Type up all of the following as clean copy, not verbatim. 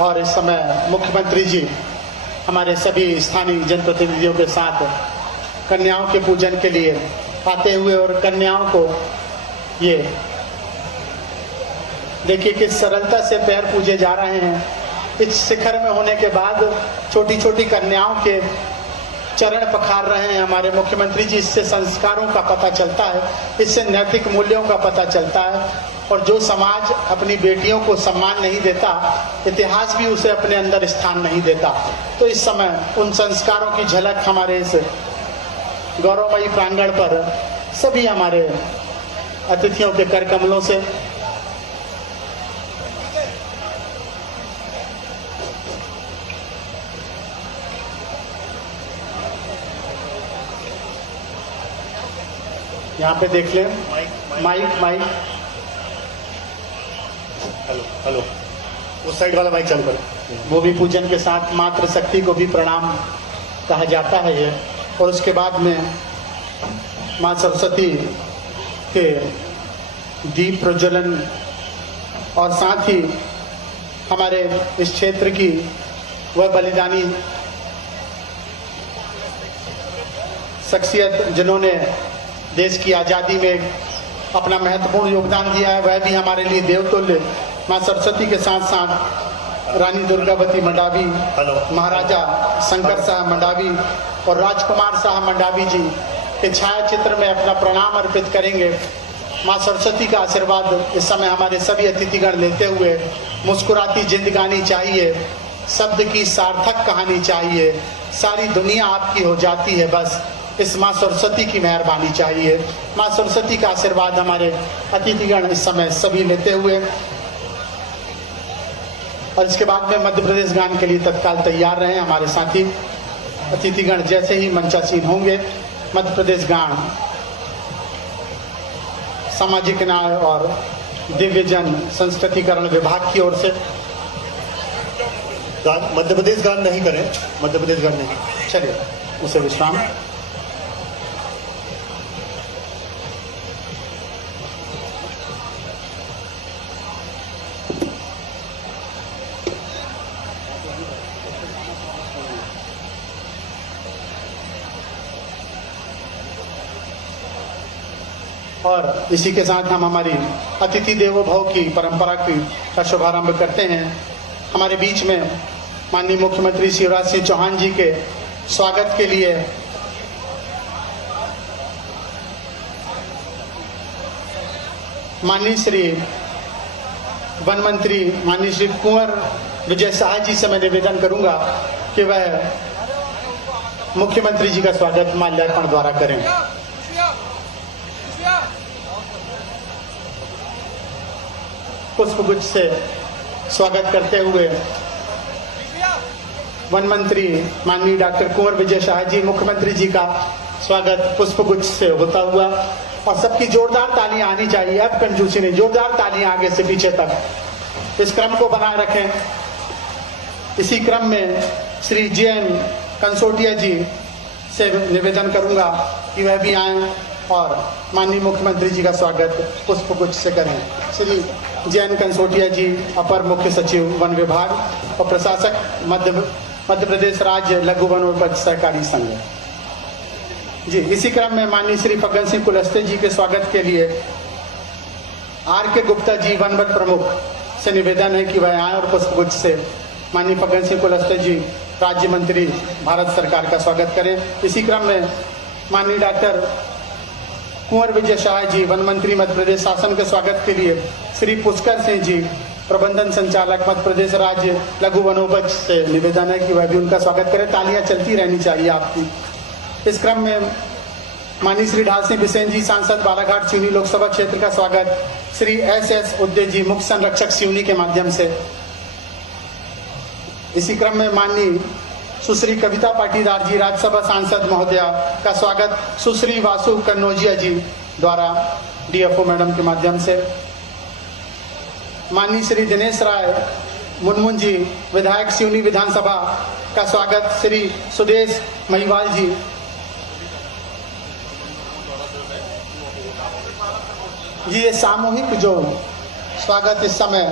और इस समय मुख्यमंत्री जी हमारे सभी स्थानीय जनप्रतिनिधियों के साथ कन्याओं के पूजन के लिए आते हुए और कन्याओं को ये देखिए किस सरलता से पैर पूजे जा रहे हैं। इस शिखर में होने के बाद छोटी छोटी कन्याओं के चरण पखार रहे हैं हमारे मुख्यमंत्री जी। इससे संस्कारों का पता चलता है, इससे नैतिक मूल्यों का पता चलता है। और जो समाज अपनी बेटियों को सम्मान नहीं देता, इतिहास भी उसे अपने अंदर स्थान नहीं देता। तो इस समय उन संस्कारों की झलक हमारे इस गौरवमयी प्रांगण पर सभी हमारे अतिथियों के कर कमलों से यहाँ पे देख लें। माइक हेलो उस साइड वाला माइक चालू करो। वो भी पूजन के साथ मातृ शक्ति को भी प्रणाम कहा जाता है ये। और उसके बाद में माँ सरस्वती के दीप प्रज्वलन और साथ ही हमारे इस क्षेत्र की वह बलिदानी शख्सियत जिन्होंने देश की आज़ादी में अपना महत्वपूर्ण योगदान दिया है, वह भी हमारे लिए देवतुल्य माँ सरस्वती के साथ साथ रानी दुर्गावती मंडावी, महाराजा शंकर साहब मंडावी और राजकुमार साहब मंडावी जी के छाया चित्र में अपना प्रणाम अर्पित करेंगे। माँ सरस्वती का आशीर्वाद इस समय हमारे सभी अतिथिगण लेते हुए, मुस्कुराती जिंदगानी चाहिए, शब्द की सार्थक कहानी चाहिए, सारी दुनिया आपकी हो जाती है, बस इस माँ सरस्वती की मेहरबानी चाहिए। माँ सरस्वती का आशीर्वाद हमारे अतिथिगण इस समय सभी लेते हुए और इसके बाद में मध्य प्रदेश गान के लिए तत्काल तैयार रहे हमारे साथी अतिथिगण। जैसे ही मंचासीन होंगे, मध्य प्रदेश गान सामाजिक न्याय और दिव्यजन संस्कृतिकरण विभाग की ओर से मध्य प्रदेश गान नहीं करें, मध्य प्रदेश गान नहीं, चलिए उसे विश्राम। और इसी के साथ हम हमारी अतिथि देवो भव की परंपरा का शुभारंभ करते हैं। हमारे बीच में माननीय मुख्यमंत्री शिवराज सिंह चौहान जी के स्वागत के लिए माननीय श्री वन मंत्री माननीय श्री कुंवर विजय शाह जी से मैं निवेदन करूंगा कि वह मुख्यमंत्री जी का स्वागत माल्यार्पण द्वारा करें। पुष्पगुच्छ से स्वागत करते हुए वन मंत्री माननीय डॉक्टर कुंवर विजय शाह जी, मुख्यमंत्री जी का स्वागत पुष्पगुच्छ से होता हुआ। और सबकी जोरदार तालियां आनी चाहिए, अब कंजूसी नहीं, जोरदार तालियां आगे से पीछे तक इस क्रम को बनाए रखें। इसी क्रम में श्री JN कंसोटिया जी से निवेदन करूंगा कि वह भी आएं और माननीय मुख्यमंत्री जी का स्वागत पुष्पगुच्छ से करें। श्री JN कंसोटिया जी, अपर मुख्य सचिव वन विभाग और प्रशासक मध्य प्रदेश राज्य लघु वनोपज सहकारी संघ जी। इसी क्रम में माननीय श्री फग्गन सिंह कुलस्ते जी के स्वागत के लिए RK गुप्ता जी, वन बल प्रमुख से निवेदन है कि वह आए और पुष्पगुच्छ से माननीय फग्गन सिंह कुलस्ते जी, राज्य मंत्री, भारत सरकार का स्वागत करें। इसी क्रम में माननीय डॉक्टर कुंवर विजय शाह जी, वन मंत्री, मध्य प्रदेश शासन के स्वागत के लिए श्री पुष्कर सिंह जी, प्रबंधन संचालक, मध्य प्रदेश राज्य लघु वनोपज से निवेदन है कि वह भी उनका स्वागत करें। तालियां चलती रहनी चाहिए आपकी। इस क्रम में माननीय श्री ढाल सिंह बिसेन जी, सांसद बालाघाट सिवनी लोकसभा क्षेत्र का स्वागत श्री SS उदय जी, मुख्य संरक्षक सिवनी के माध्यम से। इसी क्रम में माननीय सुश्री कविता पाटीदार जी, राज्यसभा सांसद महोदया का स्वागत सुश्री वासु कन्नौजिया जी द्वारा DFO मैडम के माध्यम से। माननीय श्री दिनेश राय मुनमुन जी, विधायक सिवनी विधानसभा का स्वागत श्री सुदेश महिवाल जी। ये सामूहिक जो स्वागत इस समय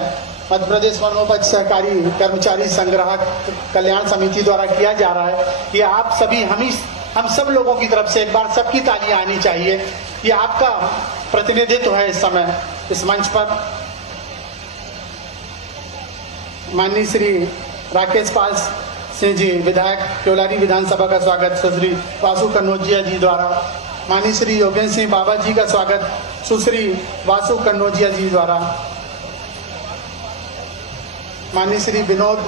मध्य प्रदेश वनोपज सहकारी कर्मचारी संग्राहक कल्याण समिति द्वारा किया जा रहा है, ये आप सभी हम सब लोगों की तरफ से एक बार सबकी तालियां आनी चाहिए। ये आपका प्रतिनिधित्व है इस समय इस मंच पर। माननीय श्री राकेश पाल सिंह जी विधायक केवलारी विधानसभा का स्वागत सुश्री वासु कन्नौजिया जी द्वारा। माननीय श्री योगेंद्र सिंह बाबा जी का स्वागत सुश्री वासु कन्नौजिया जी द्वारा। माननीय श्री विनोद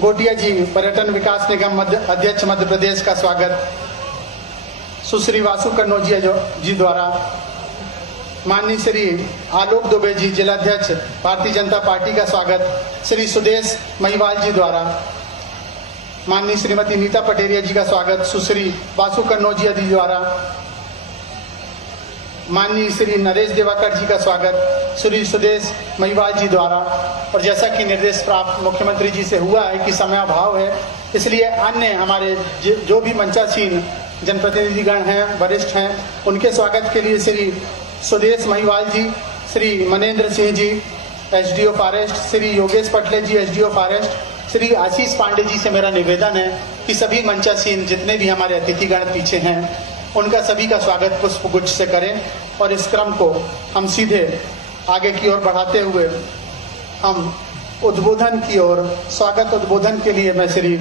गोटिया जी पर्यटन विकास निगम अध्यक्ष मध्य प्रदेश का स्वागत सुश्री वासु कन्नौजिया जी द्वारा। माननीय श्री आलोक दुबे जी जिलाध्यक्ष भारतीय जनता पार्टी का स्वागत श्री सुदेश महिवाल जी द्वारा। माननीय श्रीमती नीता पटेरिया जी का स्वागत सुश्री वासु कन्नौजिया जी द्वारा। माननीय श्री नरेश दिवाकर जी का स्वागत श्री सुदेश महिवाल जी द्वारा। और जैसा कि निर्देश प्राप्त मुख्यमंत्री जी से हुआ है कि समय अभाव है, इसलिए अन्य हमारे जो भी मंचासीन जनप्रतिनिधिगण हैं, वरिष्ठ हैं, उनके स्वागत के लिए श्री सुदेश महिवाल जी, श्री मनेन्द्र सिंह जी एसडीओ फॉरेस्ट, श्री योगेश पटले जी एसडीओ फॉरेस्ट, श्री आशीष पांडे जी से मेरा निवेदन है कि सभी मंचासीन जितने भी हमारे अतिथिगण पीछे हैं उनका सभी का स्वागत पुष्प गुच्छ से करें। और इस क्रम को हम सीधे आगे की ओर बढ़ाते हुए हम उद्बोधन की ओर स्वागत उद्बोधन के लिए मैं श्री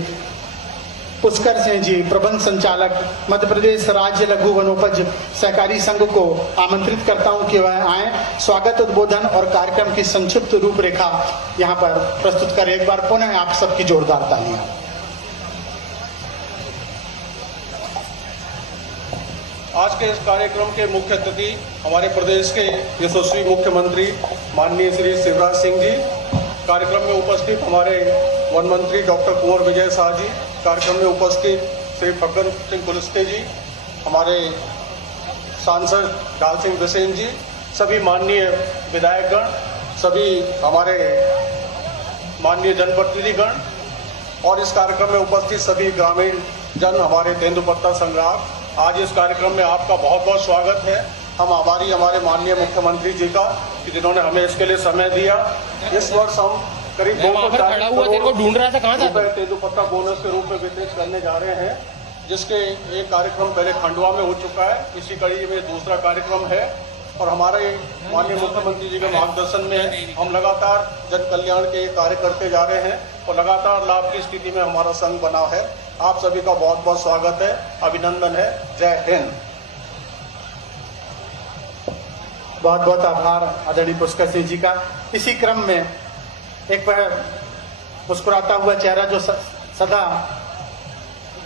पुष्कर सिंह जी प्रबंध संचालक मध्य प्रदेश राज्य लघु वनोपज सहकारी संघ को आमंत्रित करता हूं कि वह आए, स्वागत उद्बोधन और कार्यक्रम की संक्षिप्त रूपरेखा यहां पर प्रस्तुत करें। एक बार पुनः आप सबकी जोरदार तालियां। आज के इस कार्यक्रम के मुख्य अतिथि हमारे प्रदेश के यशस्वी मुख्यमंत्री माननीय श्री शिवराज सिंह जी, कार्यक्रम में उपस्थित हमारे वन मंत्री डॉक्टर कुंवर विजय शाह जी, कार्यक्रम में उपस्थित श्री फग्गन सिंह कुलस्ते जी, हमारे सांसद ढाल सिंह बिसेन जी, सभी माननीय विधायकगण, सभी हमारे माननीय जनप्रतिनिधिगण और इस कार्यक्रम में उपस्थित सभी ग्रामीण जन, हमारे तेंदुपत्ता संग्राहक। आज इस कार्यक्रम में आपका बहुत बहुत स्वागत है। हम हमारे माननीय मुख्यमंत्री जी का कि जिन्होंने हमें इसके लिए समय दिया। इस वर्ष हम करीब 240 करोड़ रुपए तेंदुपत्ता बोनस के रूप में वितरित करने जा रहे हैं, जिसके एक कार्यक्रम पहले खंडवा में हो चुका है, इसी कड़ी में दूसरा कार्यक्रम है। और हमारे माननीय मुख्यमंत्री जी के मार्गदर्शन में हम लगातार जन कल्याण के कार्य करते जा रहे हैं और लगातार लाभ की स्थिति में हमारा संघ बना है। आप सभी का बहुत बहुत स्वागत है, अभिनंदन है। जय हिंद। बहुत बहुत आभार आदरणीय पुष्कर सिंह जी का। इसी क्रम में एक वह मुस्कुराता हुआ चेहरा जो सदा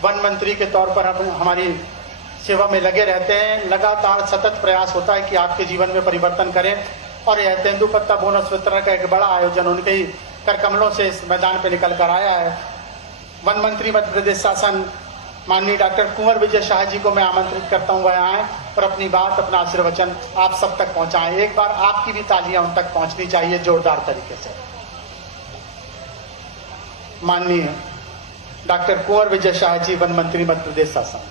वन मंत्री के तौर पर हमारी सेवा में लगे रहते हैं, लगातार सतत प्रयास होता है कि आपके जीवन में परिवर्तन करें। और यह तेंदुपत्ता बोनस वितरण का एक बड़ा आयोजन उनके ही कर कमलों से इस मैदान पे निकल कर आया है। वन मंत्री मध्य प्रदेश शासन माननीय डॉक्टर कुंवर विजय शाह जी को मैं आमंत्रित करता हूं वह आए और अपनी बात, अपना आशीर्वचन आप सब तक पहुंचाएं। एक बार आपकी भी तालियां उन तक पहुंचनी चाहिए जोरदार तरीके से। माननीय डॉक्टर कुंवर विजय शाह जी, वन मंत्री मध्य प्रदेश शासन।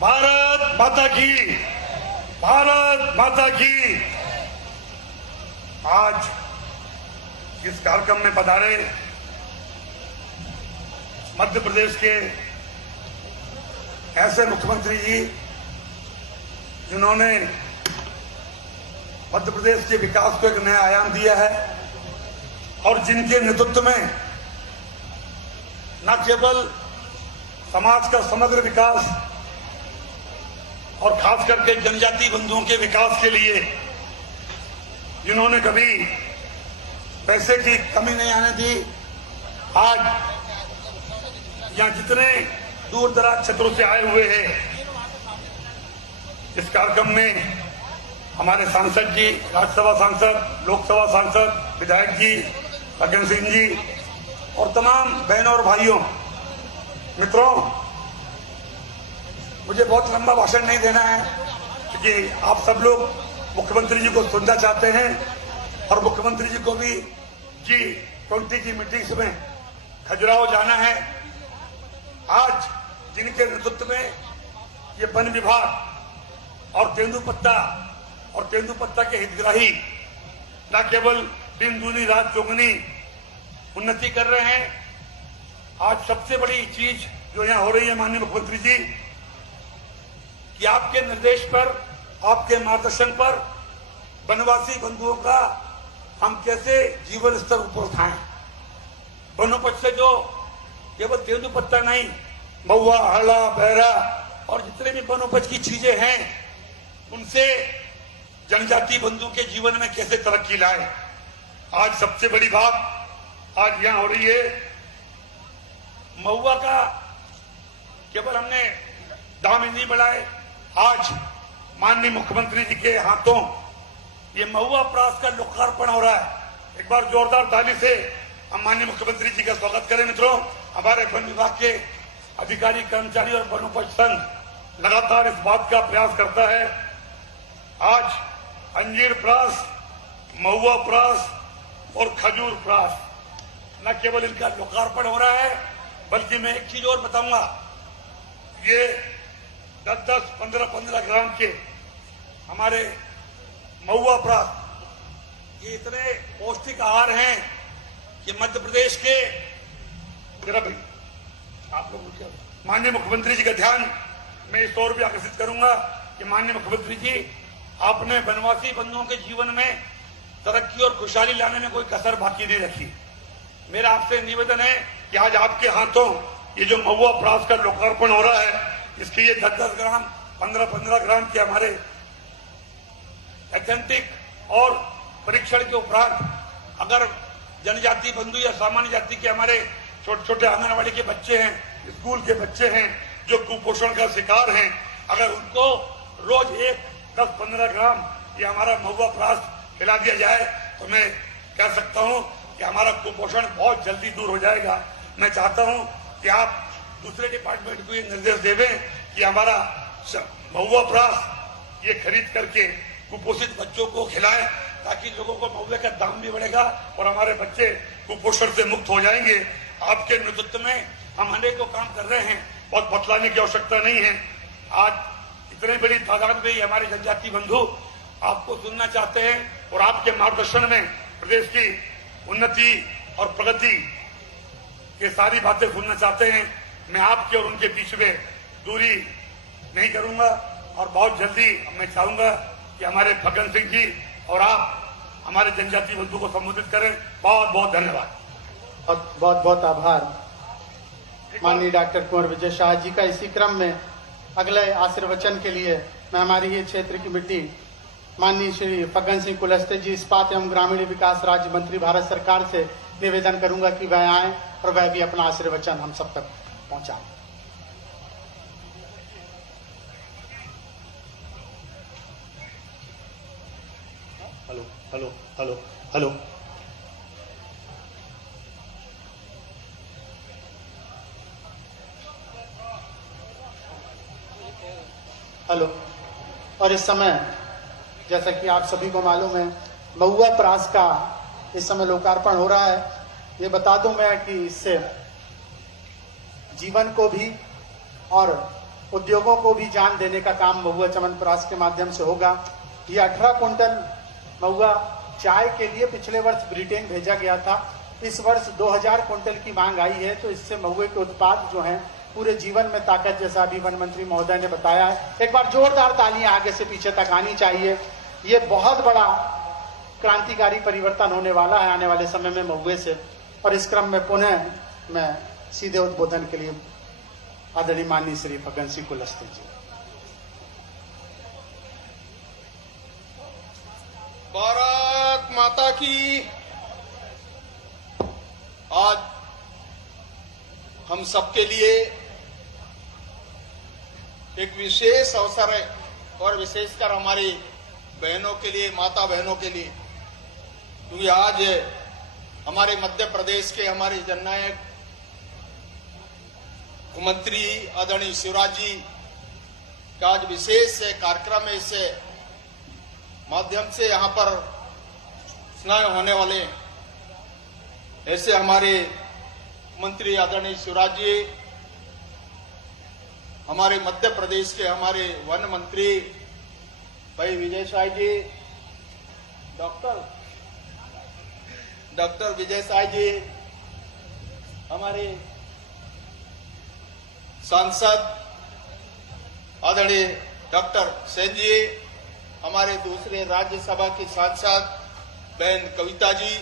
भारत माता की, भारत माता की। आज इस कार्यक्रम में पधारे मध्य प्रदेश के ऐसे मुख्यमंत्री जी जिन्होंने मध्य प्रदेश के विकास को एक नया आयाम दिया है और जिनके नेतृत्व में न केवल समाज का समग्र विकास और खास करके जनजाति बंधुओं के विकास के लिए जिन्होंने कभी पैसे की कमी नहीं आने दी। आज यहाँ जितने दूर दराज क्षेत्रों से आए हुए हैं, इस कार्यक्रम में हमारे सांसद जी, राज्यसभा सांसद, लोकसभा सांसद, विधायक जी, फग्गन सिंह जी और तमाम बहनों और भाइयों, मित्रों, मुझे बहुत लंबा भाषण नहीं देना है क्योंकि आप सब लोग मुख्यमंत्री जी को सुनना चाहते हैं और मुख्यमंत्री जी को भी G20 की मीटिंग्स में खजुराहो जाना है। आज जिनके नेतृत्व में ये वन विभाग और तेंदुपत्ता के हितग्राही न केवल दिन दूनी रात चौगुनी उन्नति कर रहे हैं। आज सबसे बड़ी चीज जो यहाँ हो रही है माननीय मुख्यमंत्री जी, कि आपके निर्देश पर, आपके मार्गदर्शन पर वनवासी बंधुओं का हम कैसे जीवन स्तर ऊपर उठाएं। वनोपज से जो केवल तेंदुपत्ता नहीं, महुआ, हरला, बहरा और जितने भी वनोपज की चीजें हैं, उनसे जनजाति बंधुओं के जीवन में कैसे तरक्की लाए। आज सबसे बड़ी बात आज यहां हो रही है, महुआ का केवल हमने दाम ही नहीं बढ़ाए, आज माननीय मुख्यमंत्री जी के हाथों ये महुआ प्रास का लोकार्पण हो रहा है। एक बार जोरदार ताली से हम माननीय मुख्यमंत्री जी का स्वागत करें। मित्रों, हमारे वन विभाग के अधिकारी, कर्मचारी और वनोपज संघ लगातार इस बात का प्रयास करता है। आज अंजीर प्रास, महुआ प्रास और खजूर प्रास न केवल इनका लोकार्पण हो रहा है, बल्कि मैं एक चीज और बताऊंगा, ये 10-10, 15-15 ग्राम के हमारे महुआ प्रास ये इतने पौष्टिक आहार हैं कि मध्य प्रदेश के आप लोग माननीय मुख्यमंत्री जी का ध्यान मैं इस ओर भी आकर्षित करूंगा कि माननीय मुख्यमंत्री जी, आपने वनवासी बंधुओं के जीवन में तरक्की और खुशहाली लाने में कोई कसर बाकी नहीं रखी। मेरा आपसे निवेदन है कि आज आपके हाथों ये जो महुआ प्रास का लोकार्पण हो रहा है, इसके ये 10-10 ग्राम, 15-15 ग्राम के हमारे ऑथेंटिक और परीक्षण के उपरांत अगर जनजाति बंधु या सामान्य जाति के हमारे छोटे छोटे आंगनवाड़ी के बच्चे हैं, स्कूल के बच्चे हैं जो कुपोषण का शिकार हैं, अगर उनको रोज 10-15 ग्राम ये हमारा महुआ प्रास खिला दिया जाए तो मैं कह सकता हूं कि हमारा कुपोषण बहुत जल्दी दूर हो जाएगा। मैं चाहता हूं कि आप दूसरे डिपार्टमेंट को ये निर्देश देवें कि हमारा महुआ प्रास ये खरीद करके कुपोषित बच्चों को खिलाएं, ताकि लोगों को महुए का दाम भी बढ़ेगा और हमारे बच्चे कुपोषण से मुक्त हो जाएंगे। आपके नेतृत्व में हम अनेकों काम कर रहे हैं, बहुत बतलाने की आवश्यकता नहीं है। आज इतनी बड़ी तादाद में हमारे जनजाति बंधु आपको सुनना चाहते हैं और आपके मार्गदर्शन में प्रदेश की उन्नति और प्रगति ये सारी बातें सुनना चाहते हैं। मैं आपके और उनके बीच में दूरी नहीं करूंगा और बहुत जल्दी मैं चाहूंगा कि हमारे फग्गन सिंह जी और आप हमारे जनजाति बंधु को संबोधित करें। बहुत बहुत धन्यवाद और बहुत बहुत आभार माननीय डॉक्टर कुंवर विजय शाह जी का। इसी क्रम में अगले आशीर्वचन के लिए मैं हमारी ही क्षेत्र की मिट्टी माननीय श्री फग्गन सिंह कुलस्ते जी, इस्पात एवं ग्रामीण विकास राज्य मंत्री, भारत सरकार से निवेदन करूंगा कि वह आए और वह भी अपना आशीर्वचन हम सब तक पहुंचाएं। Hello hello hello hello hello. और इस समय जैसा कि आप सभी को मालूम है, महुआ प्रास का इस समय लोकार्पण हो रहा है। ये बता दूं मैं कि इससे जीवन को भी और उद्योगों को भी जान देने का काम महुआ चमन प्रास के माध्यम से होगा। ये 18 कुंटल महुआ चाय के लिए पिछले वर्ष ब्रिटेन भेजा गया था। इस वर्ष 2000 कुंटल की मांग आई है, तो इससे महुए के उत्पाद जो हैं पूरे जीवन में ताकत, जैसा अभी वन मंत्री महोदय ने बताया है। एक बार जोरदार तालियां आगे से पीछे तक आनी चाहिए। ये बहुत बड़ा क्रांतिकारी परिवर्तन होने वाला है आने वाले समय में महुए से। और इस क्रम में पुनः मैं सीधे उद्बोधन के लिए आदरणीय माननीय श्री फग्गन सिंह कुलस्ते जी। भारत माता की। आज हम सबके लिए एक विशेष अवसर है और विशेषकर हमारी बहनों के लिए, माता बहनों के लिए, क्योंकि आज हमारे मध्य प्रदेश के हमारे जननायक मुख्यमंत्री आदरणीय शिवराज जी का आज विशेष कार्यक्रम है। इस माध्यम से यहाँ पर स्नान होने वाले ऐसे हमारे मंत्री आदरणीय शिवराज जी, हमारे मध्य प्रदेश के हमारे वन मंत्री भाई विजय साय जी, डॉक्टर विजय साय जी, हमारे सांसद आदरणीय डॉक्टर सेन जी, हमारे दूसरे राज्यसभा की सांसद बहन कविता जी,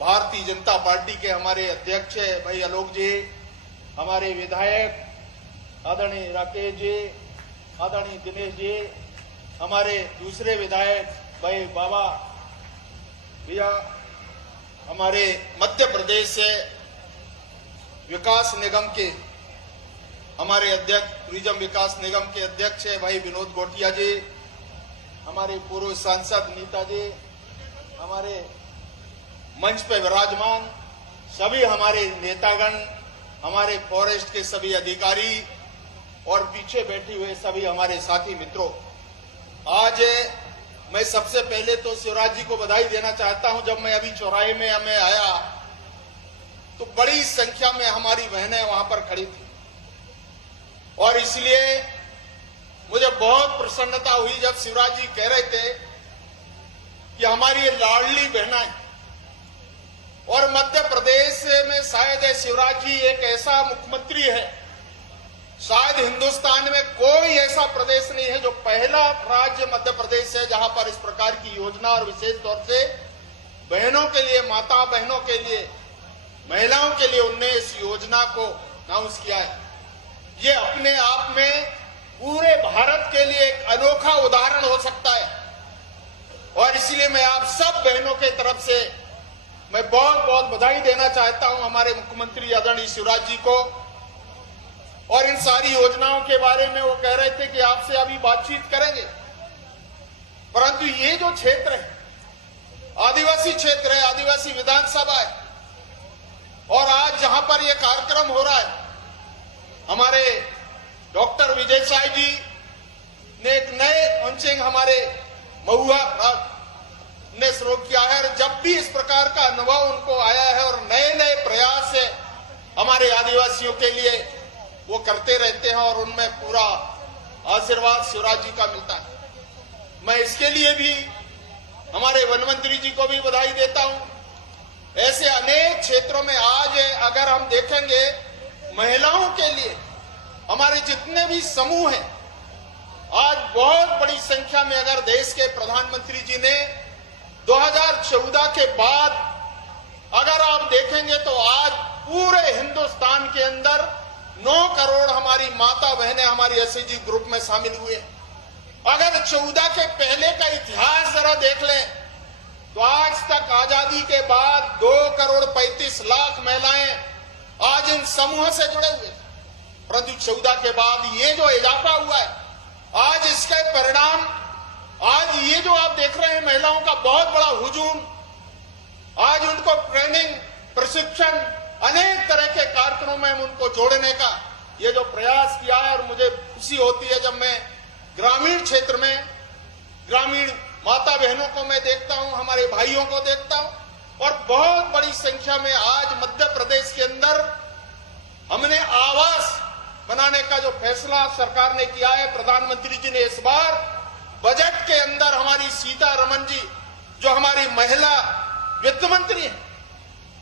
भारतीय जनता पार्टी के हमारे अध्यक्ष भाई आलोक जी, हमारे विधायक आदरणीय राकेश जी, आदरणीय दिनेश जी, हमारे दूसरे विधायक भाई बाबा भैया, हमारे मध्य प्रदेश से विकास निगम के हमारे अध्यक्ष, टूरिज्म विकास निगम के अध्यक्ष है भाई विनोद गोटिया जी, हमारे पूर्व सांसद नीता जी, हमारे मंच पे विराजमान सभी हमारे नेतागण, हमारे फॉरेस्ट के सभी अधिकारी और पीछे बैठे हुए सभी हमारे साथी मित्रों, आज मैं सबसे पहले तो शिवराज जी को बधाई देना चाहता हूं। जब मैं अभी चौराहे में हमें आया तो बड़ी संख्या में हमारी बहनें वहां पर खड़ी थी और इसलिए मुझे बहुत प्रसन्नता हुई जब शिवराज जी कह रहे थे कि हमारी ये लाडली बहनें, और मध्य प्रदेश में शायद शिवराज जी एक ऐसा मुख्यमंत्री है, शायद हिंदुस्तान में कोई ऐसा प्रदेश नहीं है जो पहला राज्य मध्य प्रदेश है जहां पर इस प्रकार की योजना और विशेष तौर से बहनों के लिए, माता बहनों के लिए, महिलाओं के लिए उनने इस योजना को अनाउंस किया है। ये अपने आप में पूरे भारत के लिए एक अनोखा उदाहरण हो सकता है और इसलिए मैं आप सब बहनों के तरफ से मैं बहुत बहुत बधाई देना चाहता हूं हमारे मुख्यमंत्री आदरणीय शिवराज जी को। और इन सारी योजनाओं के बारे में वो कह रहे थे कि आपसे अभी बातचीत करेंगे, परंतु ये जो क्षेत्र है आदिवासी क्षेत्र है, आदिवासी विधानसभा है, और आज जहां पर यह कार्यक्रम हो रहा है, हमारे डॉक्टर विजय साय जी ने एक नए लॉन्चिंग हमारे महुआ ने शुरू किया है। जब भी इस प्रकार का अनुभव उनको आया है और नए नए प्रयास है हमारे आदिवासियों के लिए वो करते रहते हैं और उनमें पूरा आशीर्वाद शिवराज जी का मिलता है। मैं इसके लिए भी हमारे वन मंत्री जी को भी बधाई देता हूं। ऐसे अनेक क्षेत्रों में आज अगर हम देखेंगे महिलाओं के लिए हमारे जितने भी समूह हैं, आज बहुत बड़ी संख्या में अगर देश के प्रधानमंत्री जी ने 2014 के बाद अगर आप देखेंगे तो आज पूरे हिंदुस्तान के अंदर 9 करोड़ हमारी माता बहनें हमारी एसएचजी ग्रुप में शामिल हुए। अगर 14 के पहले का इतिहास जरा देख लें तो आज तक आजादी के बाद 2 करोड़ 35 लाख महिलाएं आज इन समूह से जुड़े हुए, परंतु 14 के बाद ये जो इजाफा हुआ है, आज इसके परिणाम, आज ये जो आप देख रहे हैं महिलाओं का बहुत बड़ा हुजूम, आज उनको ट्रेनिंग, प्रशिक्षण, अनेक तरह के कार्यक्रमों में उनको जोड़ने का ये जो प्रयास किया है, और मुझे खुशी होती है जब मैं ग्रामीण क्षेत्र में ग्रामीण माता बहनों को मैं देखता हूं, हमारे भाइयों को देखता हूं, और बहुत बड़ी संख्या में आज मध्य प्रदेश के अंदर हमने आवास बनाने का जो फैसला सरकार ने किया है, प्रधानमंत्री जी ने इस बार बजट के अंदर हमारी सीतारमण जी जो हमारी महिला वित्त मंत्री है,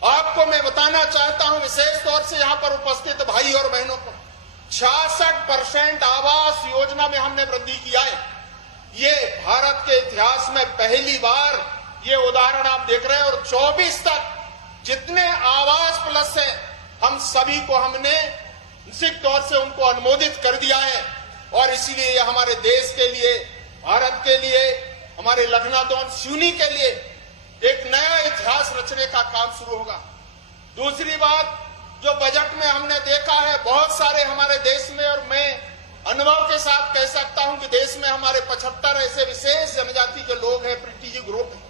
आपको मैं बताना चाहता हूं विशेष तौर से यहां पर उपस्थित भाई और बहनों को 66% आवास योजना में हमने वृद्धि किया है। ये भारत के इतिहास में पहली बार ये उदाहरण आप देख रहे हैं, और 24 तक जितने आवास प्लस है हम सभी को हमने निश्चित तौर से उनको अनुमोदित कर दिया है, और इसीलिए ये हमारे देश के लिए, भारत के लिए, हमारे लखनादौन सिवनी के लिए एक नया इतिहास रचने का काम शुरू होगा। दूसरी बात जो बजट में हमने देखा है, बहुत सारे हमारे देश में, और मैं अनुभव के साथ कह सकता हूं कि देश में हमारे 75 ऐसे विशेष जनजाति के लोग हैं, प्रीटीजी ग्रुप है।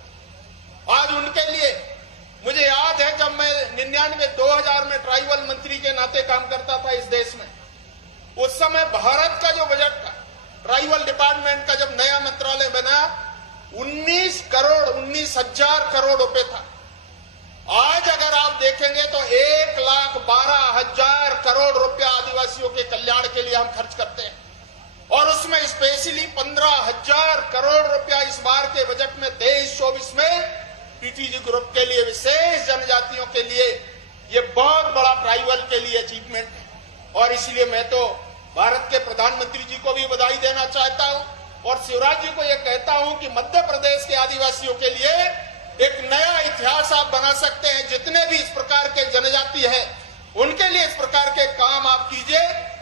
आज उनके लिए मुझे याद है जब मैं 99-2000 में ट्राइबल मंत्री के नाते काम करता था इस देश में, उस समय भारत का जो बजट था ट्राइबल डिपार्टमेंट का जब नया मंत्रालय बना 19,000 करोड़ रुपए था। आज अगर आप देखेंगे तो 1,12,000 करोड़ रुपया आदिवासियों के कल्याण के लिए हम खर्च करते हैं और उसमें स्पेशली 15,000 करोड़ रुपया इस बार के बजट में 23-24 में पीटीजी ग्रुप के लिए, विशेष जनजातियों के लिए ये बहुत बड़ा ट्राइबल के लिए अचीवमेंट है। और इसलिए मैं तो भारत के प्रधानमंत्री जी को भी बधाई देना चाहता हूं और शिवराज जी को यह कहता हूं कि मध्य प्रदेश के आदिवासियों के लिए एक नया इतिहास आप बना सकते हैं। जितने भी इस प्रकार के जनजाति है उनके लिए इस प्रकार के काम आप कीजिए।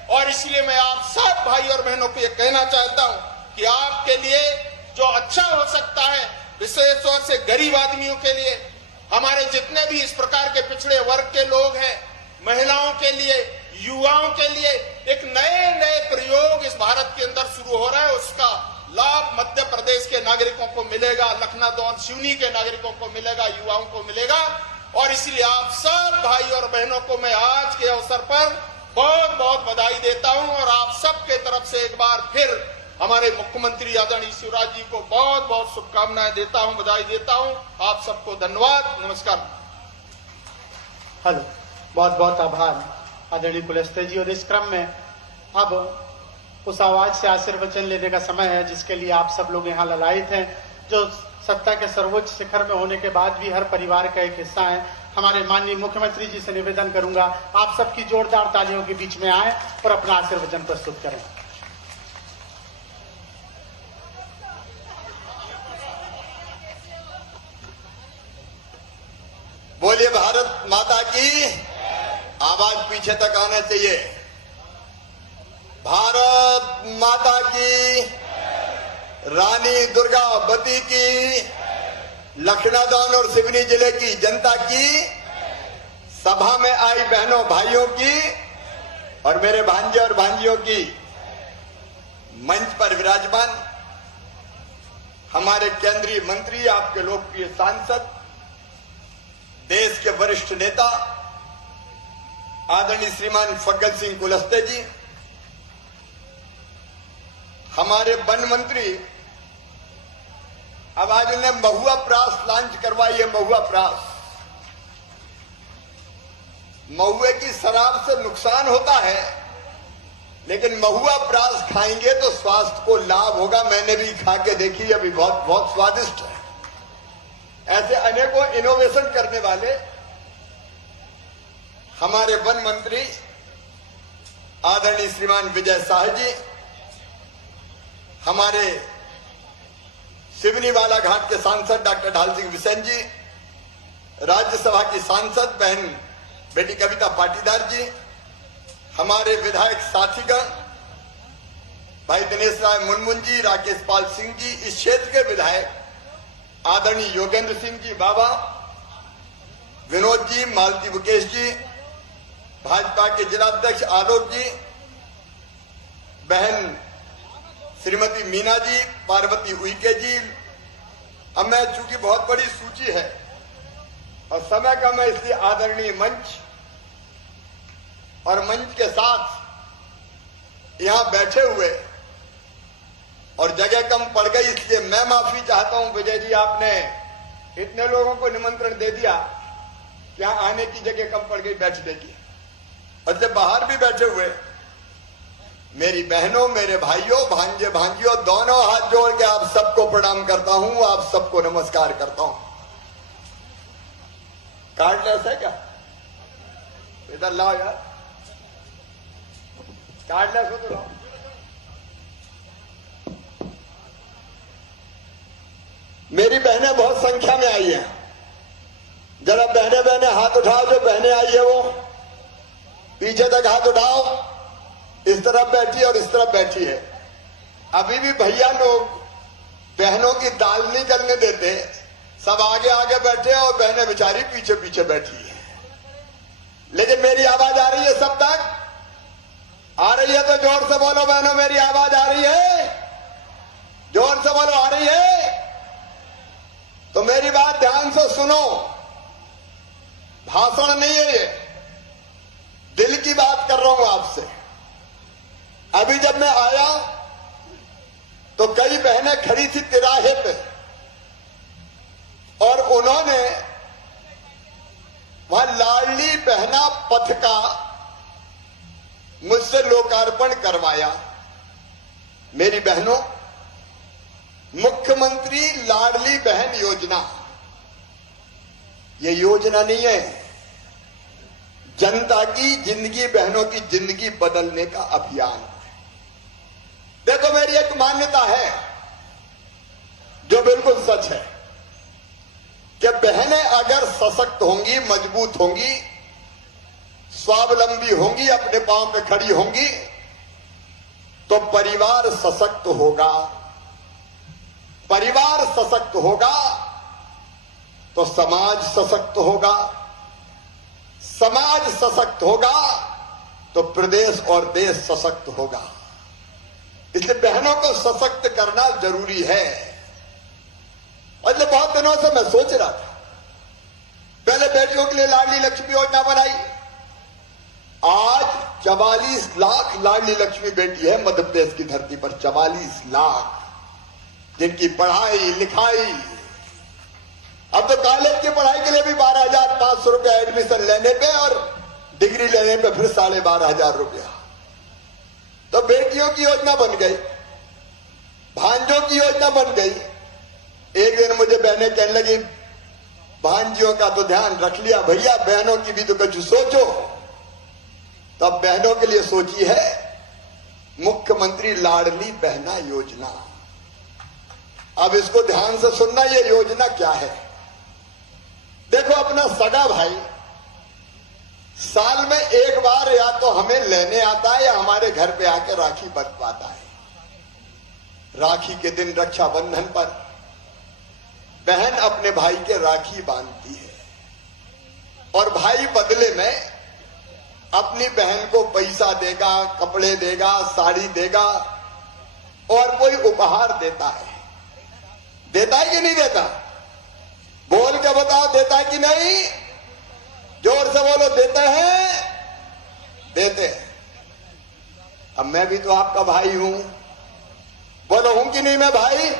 और इसलिए मैं आप सब भाई और बहनों को यह कहना चाहता हूं कि आपके लिए जो अच्छा हो सकता है, विशेष तौर से गरीब आदमियों के लिए, हमारे जितने भी इस प्रकार के पिछड़े वर्ग के लोग हैं, महिलाओं के लिए, युवाओं के लिए एक नए नए प्रयोग इस भारत के अंदर शुरू हो रहा है। उसका लाभ मध्य प्रदेश के नागरिकों को मिलेगा, लखनादौन सिवनी के नागरिकों को मिलेगा, युवाओं को मिलेगा। और इसलिए आप सब भाई और बहनों को मैं आज के अवसर पर बहुत बहुत बधाई देता हूं और आप सबके तरफ से एक बार फिर हमारे मुख्यमंत्री आदरणीय शिवराज जी को बहुत बहुत शुभकामनाएं देता हूं, बधाई देता हूं। आप सबको धन्यवाद, नमस्कार। हेलो, बहुत बहुत आभार आदरणीय कुलस्ते जी। और इस क्रम में अब उस आवाज से आशीर्वचन लेने का समय है जिसके लिए आप सब लोग यहाँ ललायित हैं, जो सत्ता के सर्वोच्च शिखर में होने के बाद भी हर परिवार का एक हिस्सा है। हमारे माननीय मुख्यमंत्री जी से निवेदन करूंगा आप सबकी जोरदार तालियों के बीच में आए और अपना आशीर्वचन प्रस्तुत करें। बोलिए भारत माता की। आवाज पीछे तक आना चाहिए। भारत माता की, रानी दुर्गावती की, लखनादौन और सिवनी जिले की जनता की, सभा में आई बहनों भाइयों की और मेरे भांजे और भांजियों की, मंच पर विराजमान हमारे केंद्रीय मंत्री, आपके लोकप्रिय सांसद, देश के वरिष्ठ नेता आदरणीय श्रीमान फग्गन सिंह कुलस्ते जी, हमारे वन मंत्री, अब आज उन्हें महुआ प्रास लॉन्च करवाई है। महुआ प्रास, महुए की शराब से नुकसान होता है लेकिन महुआ प्रास खाएंगे तो स्वास्थ्य को लाभ होगा। मैंने भी खा के देखी, अभी बहुत बहुत स्वादिष्ट है। ऐसे अनेकों इनोवेशन करने वाले हमारे वन मंत्री आदरणीय श्रीमान विजय शाह जी, हमारे सिवनी वाला घाट के सांसद डॉक्टर ढाल सिंह बिसेन जी, राज्यसभा की सांसद बहन बेटी कविता पाटीदार जी, हमारे विधायक साथीगण भाई दिनेश राय मुनमुन जी, राकेश पाल सिंह जी, इस क्षेत्र के विधायक आदरणीय योगेंद्र सिंह जी बाबा, विनोद जी, मालती मुकेश जी, भाजपा के जिलाध्यक्ष आलोक जी, बहन श्रीमती मीना जी, पार्वती उइके जी। अब मैं चूंकि बहुत बड़ी सूची है और समय कम है, इसलिए आदरणीय मंच और मंच के साथ यहां बैठे हुए और जगह कम पड़ गई, इसलिए मैं माफी चाहता हूं। विजय जी, आपने इतने लोगों को निमंत्रण दे दिया, यहां आने की जगह कम पड़ गई बैठने की, और जब बाहर भी बैठे हुए मेरी बहनों, मेरे भाइयों, भांजे भांजियों, दोनों हाथ जोड़ के आप सबको प्रणाम करता हूं, आप सबको नमस्कार करता हूं। कार्डलेस है क्या? इधर लाओ यार, कार्डलेस हो तो लाओ। मेरी बहनें बहुत संख्या में आई हैं, जरा बहने बहने हाथ उठाओ। जो बहनें आई है वो पीछे तक हाथ उठाओ। इस तरफ बैठी और इस तरफ बैठी है। अभी भी भैया लोग बहनों की दाल नहीं करने देते, सब आगे आगे बैठे और बहनें बेचारी पीछे पीछे बैठी है। लेकिन मेरी आवाज आ रही है सब तक? आ रही है तो जोर से बोलो बहनों, मेरी आवाज आ रही है? जोर से बोलो, आ रही है? तो मेरी बात ध्यान से सुनो, भाषण नहीं है ये, दिल की बात कर रहा हूं आपसे। अभी जब मैं आया तो कई बहनें खड़ी थी तिराहे पे और उन्होंने वहां लाडली बहना पथ का मुझसे लोकार्पण करवाया। मेरी बहनों, मुख्यमंत्री लाडली बहन योजना ये योजना नहीं है, जनता की जिंदगी, बहनों की जिंदगी बदलने का अभियान है। देखो, मेरी एक मान्यता है जो बिल्कुल सच है कि बहनें अगर सशक्त होंगी, मजबूत होंगी, स्वावलंबी होंगी, अपने पांव पे खड़ी होंगी, तो परिवार सशक्त होगा। परिवार सशक्त होगा तो समाज सशक्त होगा। समाज सशक्त होगा तो प्रदेश और देश सशक्त होगा। इसलिए बहनों को सशक्त करना जरूरी है। और इसलिए बहुत दिनों से मैं सोच रहा था, पहले बेटियों के लिए लाडली लक्ष्मी योजना बनाई, आज 44 लाख लाडली लक्ष्मी बेटी है मध्य प्रदेश की धरती पर। 44 लाख जिनकी पढ़ाई लिखाई, अब तो कॉलेज की पढ़ाई के लिए भी 12,500 रुपया एडमिशन लेने पे और डिग्री लेने पे फिर 12,500 रुपया। तो बेटियों की योजना बन गई, भांजों की योजना बन गई। एक दिन मुझे बहनें कहने लगी, भांजियों का तो ध्यान रख लिया भैया, बहनों की भी तो कुछ सोचो। तब बहनों के लिए सोची है मुख्यमंत्री लाडली बहना योजना। अब इसको ध्यान से सुनना, ये योजना क्या है। देखो, अपना सगा भाई साल में एक बार या तो हमें लेने आता है या हमारे घर पे आके राखी बंधवाता है। राखी के दिन रक्षाबंधन पर बहन अपने भाई के राखी बांधती है और भाई बदले में अपनी बहन को पैसा देगा, कपड़े देगा, साड़ी देगा और कोई उपहार देता है। देता है कि नहीं देता? बोल के बताओ, देता है कि नहीं? जोर से बोलो, देते हैं? देते हैं। अब मैं भी तो आपका भाई हूं, बोलो हूं कि नहीं मैं भाई?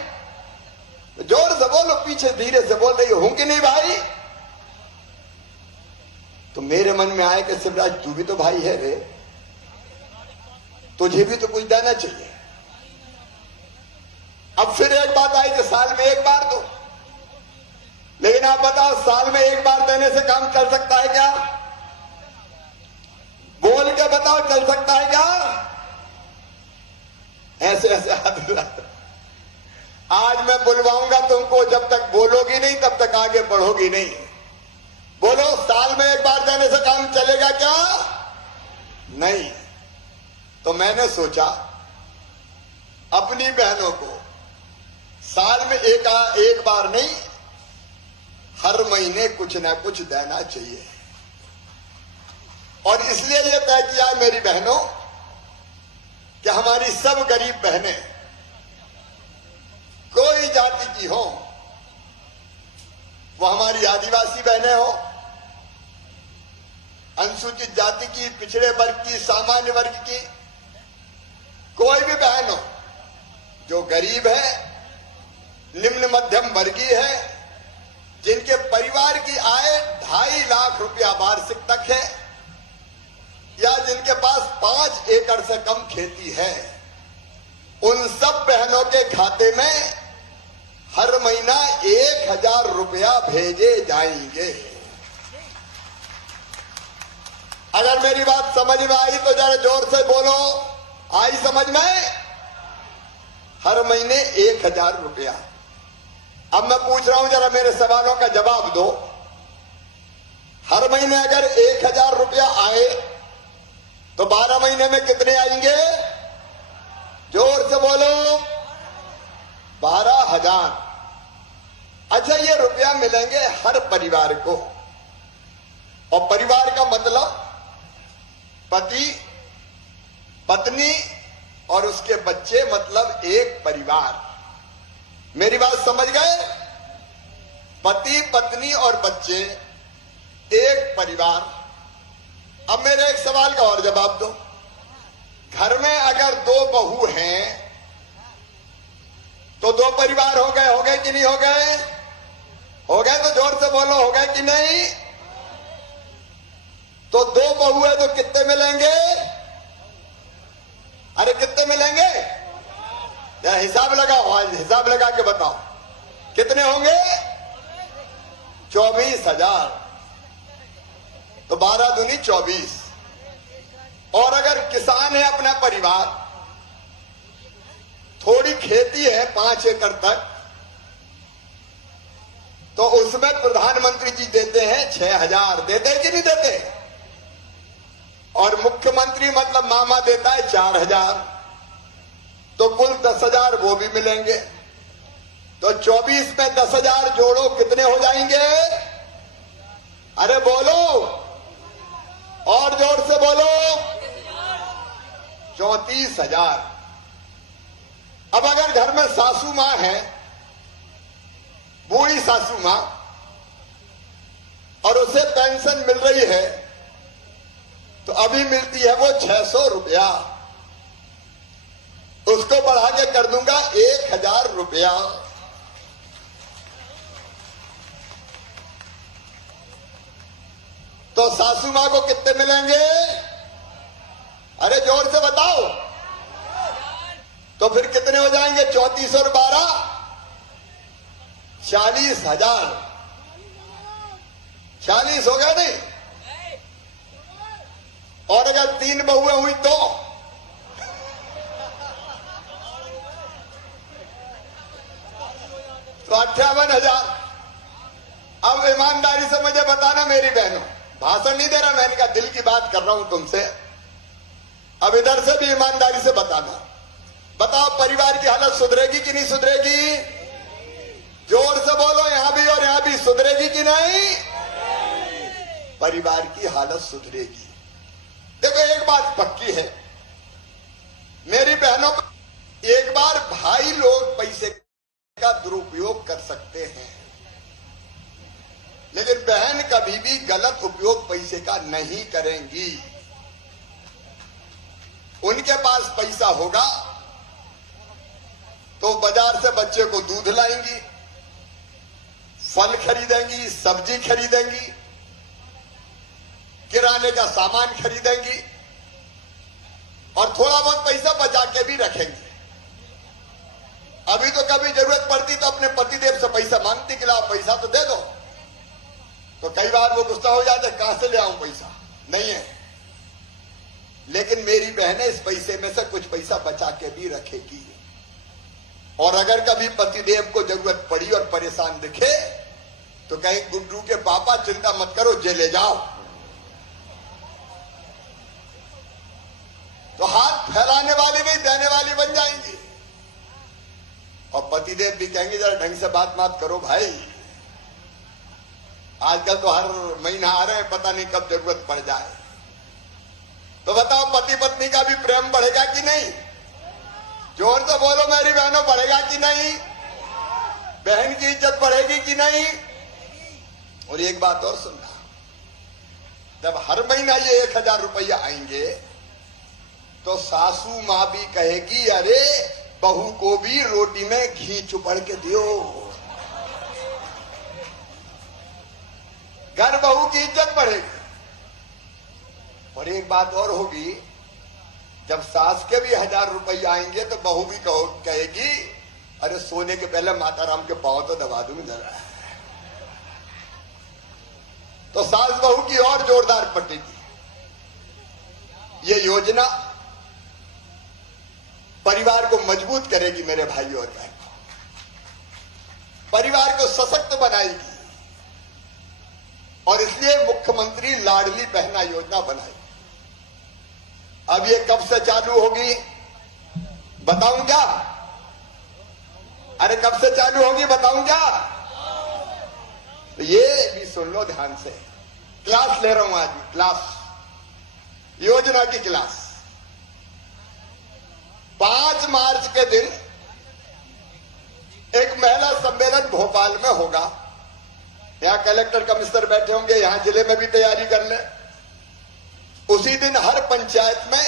जोर से बोलो, पीछे धीरे से बोल रही हूं कि नहीं भाई? तो मेरे मन में आए कि शिवराज तू भी तो भाई है रे, तुझे भी तो कुछ देना चाहिए। अब फिर एक बात आई कि साल में एक बार दो, लेकिन आप बताओ साल में एक बार देने से काम चल सकता है क्या? बोल के बताओ, चल सकता है क्या? ऐसे ऐसे हाथ आज मैं बुलवाऊंगा तुमको, जब तक बोलोगी नहीं तब तक आगे बढ़ोगी नहीं। बोलो, साल में एक बार देने से काम चलेगा क्या? नहीं। तो मैंने सोचा अपनी बहनों को साल में एक बार नहीं, हर महीने कुछ ना कुछ देना चाहिए। और इसलिए यह तय किया मेरी बहनों कि हमारी सब गरीब बहनें, कोई जाति की हो, वो हमारी आदिवासी बहनें हो, अनुसूचित जाति की, पिछड़े वर्ग की, सामान्य वर्ग की, कोई भी बहन हो जो गरीब है, निम्न मध्यम वर्गीय है, जिनके परिवार की आय 2.5 लाख रुपया वार्षिक तक है, या जिनके पास 5 एकड़ से कम खेती है, उन सब बहनों के खाते में हर महीना 1,000 रुपया भेजे जाएंगे। अगर मेरी बात समझ में आई तो जरा जोर से बोलो, आई समझ में? हर महीने 1,000 रुपया। अब मैं पूछ रहा हूं, जरा मेरे सवालों का जवाब दो। हर महीने अगर 1,000 रुपया आए तो 12 महीने में कितने आएंगे? जोर से बोलो, 12,000। अच्छा, ये रुपया मिलेंगे हर परिवार को, और परिवार का मतलब पति, पत्नी और उसके बच्चे, मतलब एक परिवार। मेरी बात समझ गए? पति, पत्नी और बच्चे, एक परिवार। अब मेरे एक सवाल का और जवाब दो। घर में अगर 2 बहू हैं तो 2 परिवार हो गए कि नहीं हो गए? हो गए तो जोर से बोलो, हो गए कि नहीं? तो 2 बहू है तो कितने मिलेंगे? अरे कितने मिलेंगे? जरा हिसाब लगाओ, आज हिसाब लगा के बताओ कितने होंगे? 24,000। तो 12 दूनी 24। और अगर किसान है अपना परिवार, थोड़ी खेती है 5 एकड़ तक, तो उसमें प्रधानमंत्री जी देते हैं 6,000। देते हैं कि नहीं देते? और मुख्यमंत्री मतलब मामा देता है 4,000। तो कुल 10,000 वो भी मिलेंगे। तो 24 में 10,000 जोड़ो, कितने हो जाएंगे? अरे बोलो, और जोर से बोलो। 34,000। अब अगर घर में सासू मां है, बूढ़ी सासू मां, और उसे पेंशन मिल रही है, तो अभी मिलती है वो 600 रुपया। उसको बढ़ा के कर दूंगा 1,000 रुपया। तो सासू मां को कितने मिलेंगे? अरे जोर से बताओ। तो फिर कितने हो जाएंगे? 34 और 12 40,000। 40 हो गया नहीं? और अगर 3 बहुएं हुई तो तो 58,000। अब ईमानदारी से मुझे बताना मेरी बहनों, भाषण नहीं दे रहा, मैंने कहा दिल की बात कर रहा हूं तुमसे। अब इधर से भी ईमानदारी से बताना, बताओ परिवार की हालत सुधरेगी कि नहीं सुधरेगी? जोर से बोलो, यहां भी और यहां भी। सुधरेगी कि नहीं? परिवार की हालत सुधरेगी। देखो एक बात पक्की है मेरी बहनों, एक बार भाई लोग पैसे का दुरुपयोग कर सकते हैं, लेकिन बहन कभी भी गलत उपयोग पैसे का नहीं करेंगी। उनके पास पैसा होगा तो बाजार से बच्चे को दूध लाएंगी, फल खरीदेंगी, सब्जी खरीदेंगी, किराने का सामान खरीदेंगी, और थोड़ा बहुत पैसा बचा के भी रखेंगी। अभी तो कभी जरूरत पड़ती तो अपने पतिदेव से पैसा मांगती कि लाओ पैसा तो दे दो, तो कई बार वो गुस्सा हो जाते, कहां से ले आऊं पैसा, नहीं है। लेकिन मेरी बहनें इस पैसे में से कुछ पैसा बचा के भी रखेगी, और अगर कभी पतिदेव को जरूरत पड़ी और परेशान दिखे तो कहीं गुड्डू के पापा चिंता मत करो, जेले जाओ। तो हाथ फैलाने वाली नहीं, देने वाली बन जाएंगी। और पतिदेव भी कहेंगे जरा ढंग से बात करो भाई, आजकल तो हर महीना आ रहे हैं, पता नहीं कब जरूरत पड़ जाए। तो बताओ पति पत्नी का भी प्रेम बढ़ेगा कि नहीं? जोर से बोलो मेरी बहनों, बढ़ेगा कि नहीं? बहन की इज्जत बढ़ेगी कि नहीं? और एक बात और सुनना, जब हर महीना ये 1,000 रुपया आएंगे तो सासू मां भी कहेगी अरे बहू को भी रोटी में घी चुपड़ के दियो। घर बहू की इज्जत बढ़ेगी। और एक बात और होगी, जब सास के भी 1,000 रुपये आएंगे तो बहू भी कहेगी अरे सोने के पहले माता राम के पांव तो दबा दूं जरा। तो सास बहू की और जोरदार पटेगी। ये योजना परिवार को मजबूत करेगी मेरे भाइयों और बहनों, परिवार को सशक्त बनाएगी, और इसलिए मुख्यमंत्री लाडली बहना योजना बनाई। अब ये कब से चालू होगी बताऊं क्या? अरे कब से चालू होगी बताऊं क्या? तो ये भी सुन लो ध्यान से, क्लास ले रहा हूं आज, क्लास, योजना की क्लास। 5 मार्च के दिन एक महिला सम्मेलन भोपाल में होगा। यहां कलेक्टर कमिश्नर बैठे होंगे, यहां जिले में भी तैयारी कर ले। उसी दिन हर पंचायत में